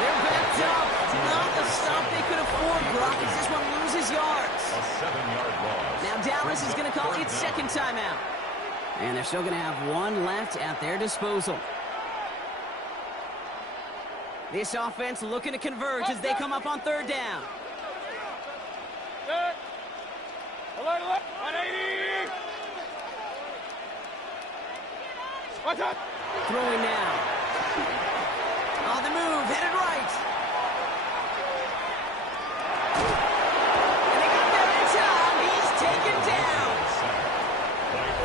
They're backed up. Not the stop they could afford, Brock, as this one loses yards. A 7-yard loss. Now Dallas is going to call its Third down. second timeout. And they're still going to have one left at their disposal. This offense looking to converge as they come up on 3rd down. Set. Alert. 180. Watch out. Throwing now. On the move, headed right. And they got there in time. He's taken down.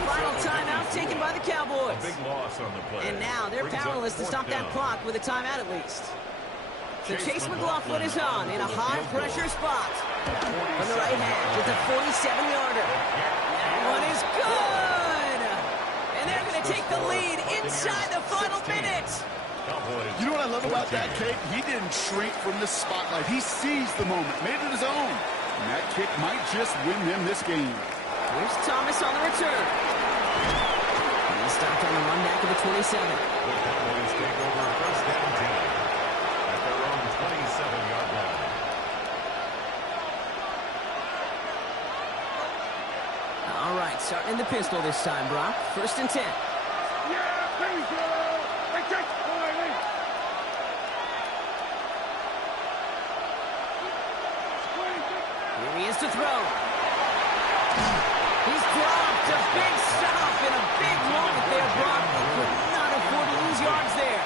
Final timeout taken by the Cowboys. Big loss on the play. And now they're Brings up powerless to 4th stop that down. clock with a timeout at least. So Chase McLaughlin is on in a high-pressure spot. From the right hand with a 47-yarder. That one is good! And they're going to take the lead inside the final minutes. You know what I love about that kick? He didn't shrink from the spotlight. He seized the moment, made it his own. And that kick might just win them this game. Here's Thomas on the return. And he stopped on the run back of the 27. The Cowboys take over 1st and 10 at their own 27-yard line. All right, starting in the pistol this time, Brock. 1st and 10. Here he is to throw. He's dropped a big stop in a big moment there, Brock. They could not afford to lose yards there.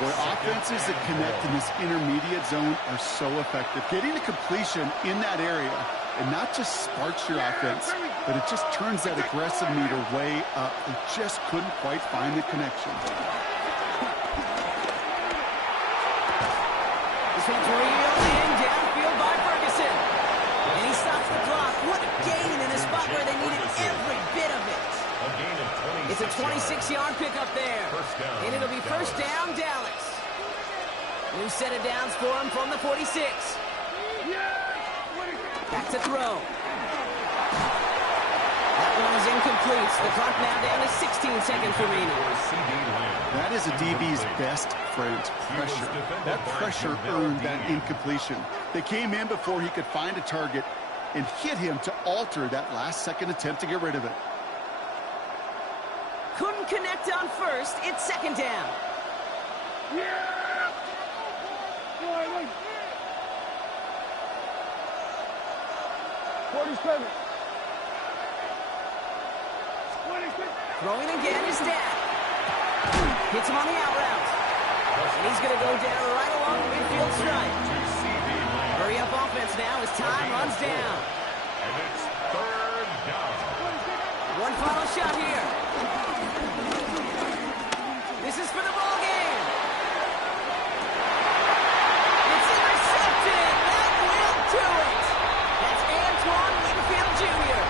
Boy, offenses that connect in this intermediate zone are so effective. Getting a completion in that area, and not just sparks your offense, but it just turns that aggressive meter way up. They just couldn't quite find the connection. This one's reeled in downfield by Ferguson. And he stops the clock. What a gain in a spot where they needed every bit of it. A gain of 26 It's a 26-yard pickup there. First down, And it'll be first down, Dallas. New set of downs for him from the 46. Back to throw. That one is incomplete. The clock now down to 16 seconds remaining. That is a DB's best friend, pressure. That pressure earned that incompletion. They came in before he could find a target and hit him to alter that last-second attempt to get rid of it. Couldn't connect on first. It's second down. Throwing again is Dad. Hits him on the out route. And he's going to go down right along the midfield stripe. Hurry up offense now as time runs down. And it's 3rd down. One final shot here. This is for the ball game. It's intercepted. That will do it. That's Antoine Winfield Jr.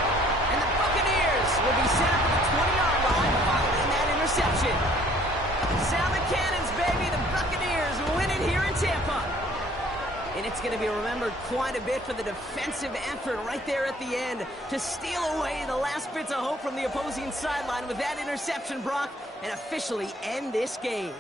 And the Buccaneers will be set up at the 20-yard line following that interception. Sound the cannons, baby. The Buccaneers win it here in Tampa. And it's going to be remembered hammered quite a bit for the defensive effort right there at the end to steal away the last bits of hope from the opposing sideline with that interception, Brock, and officially end this game.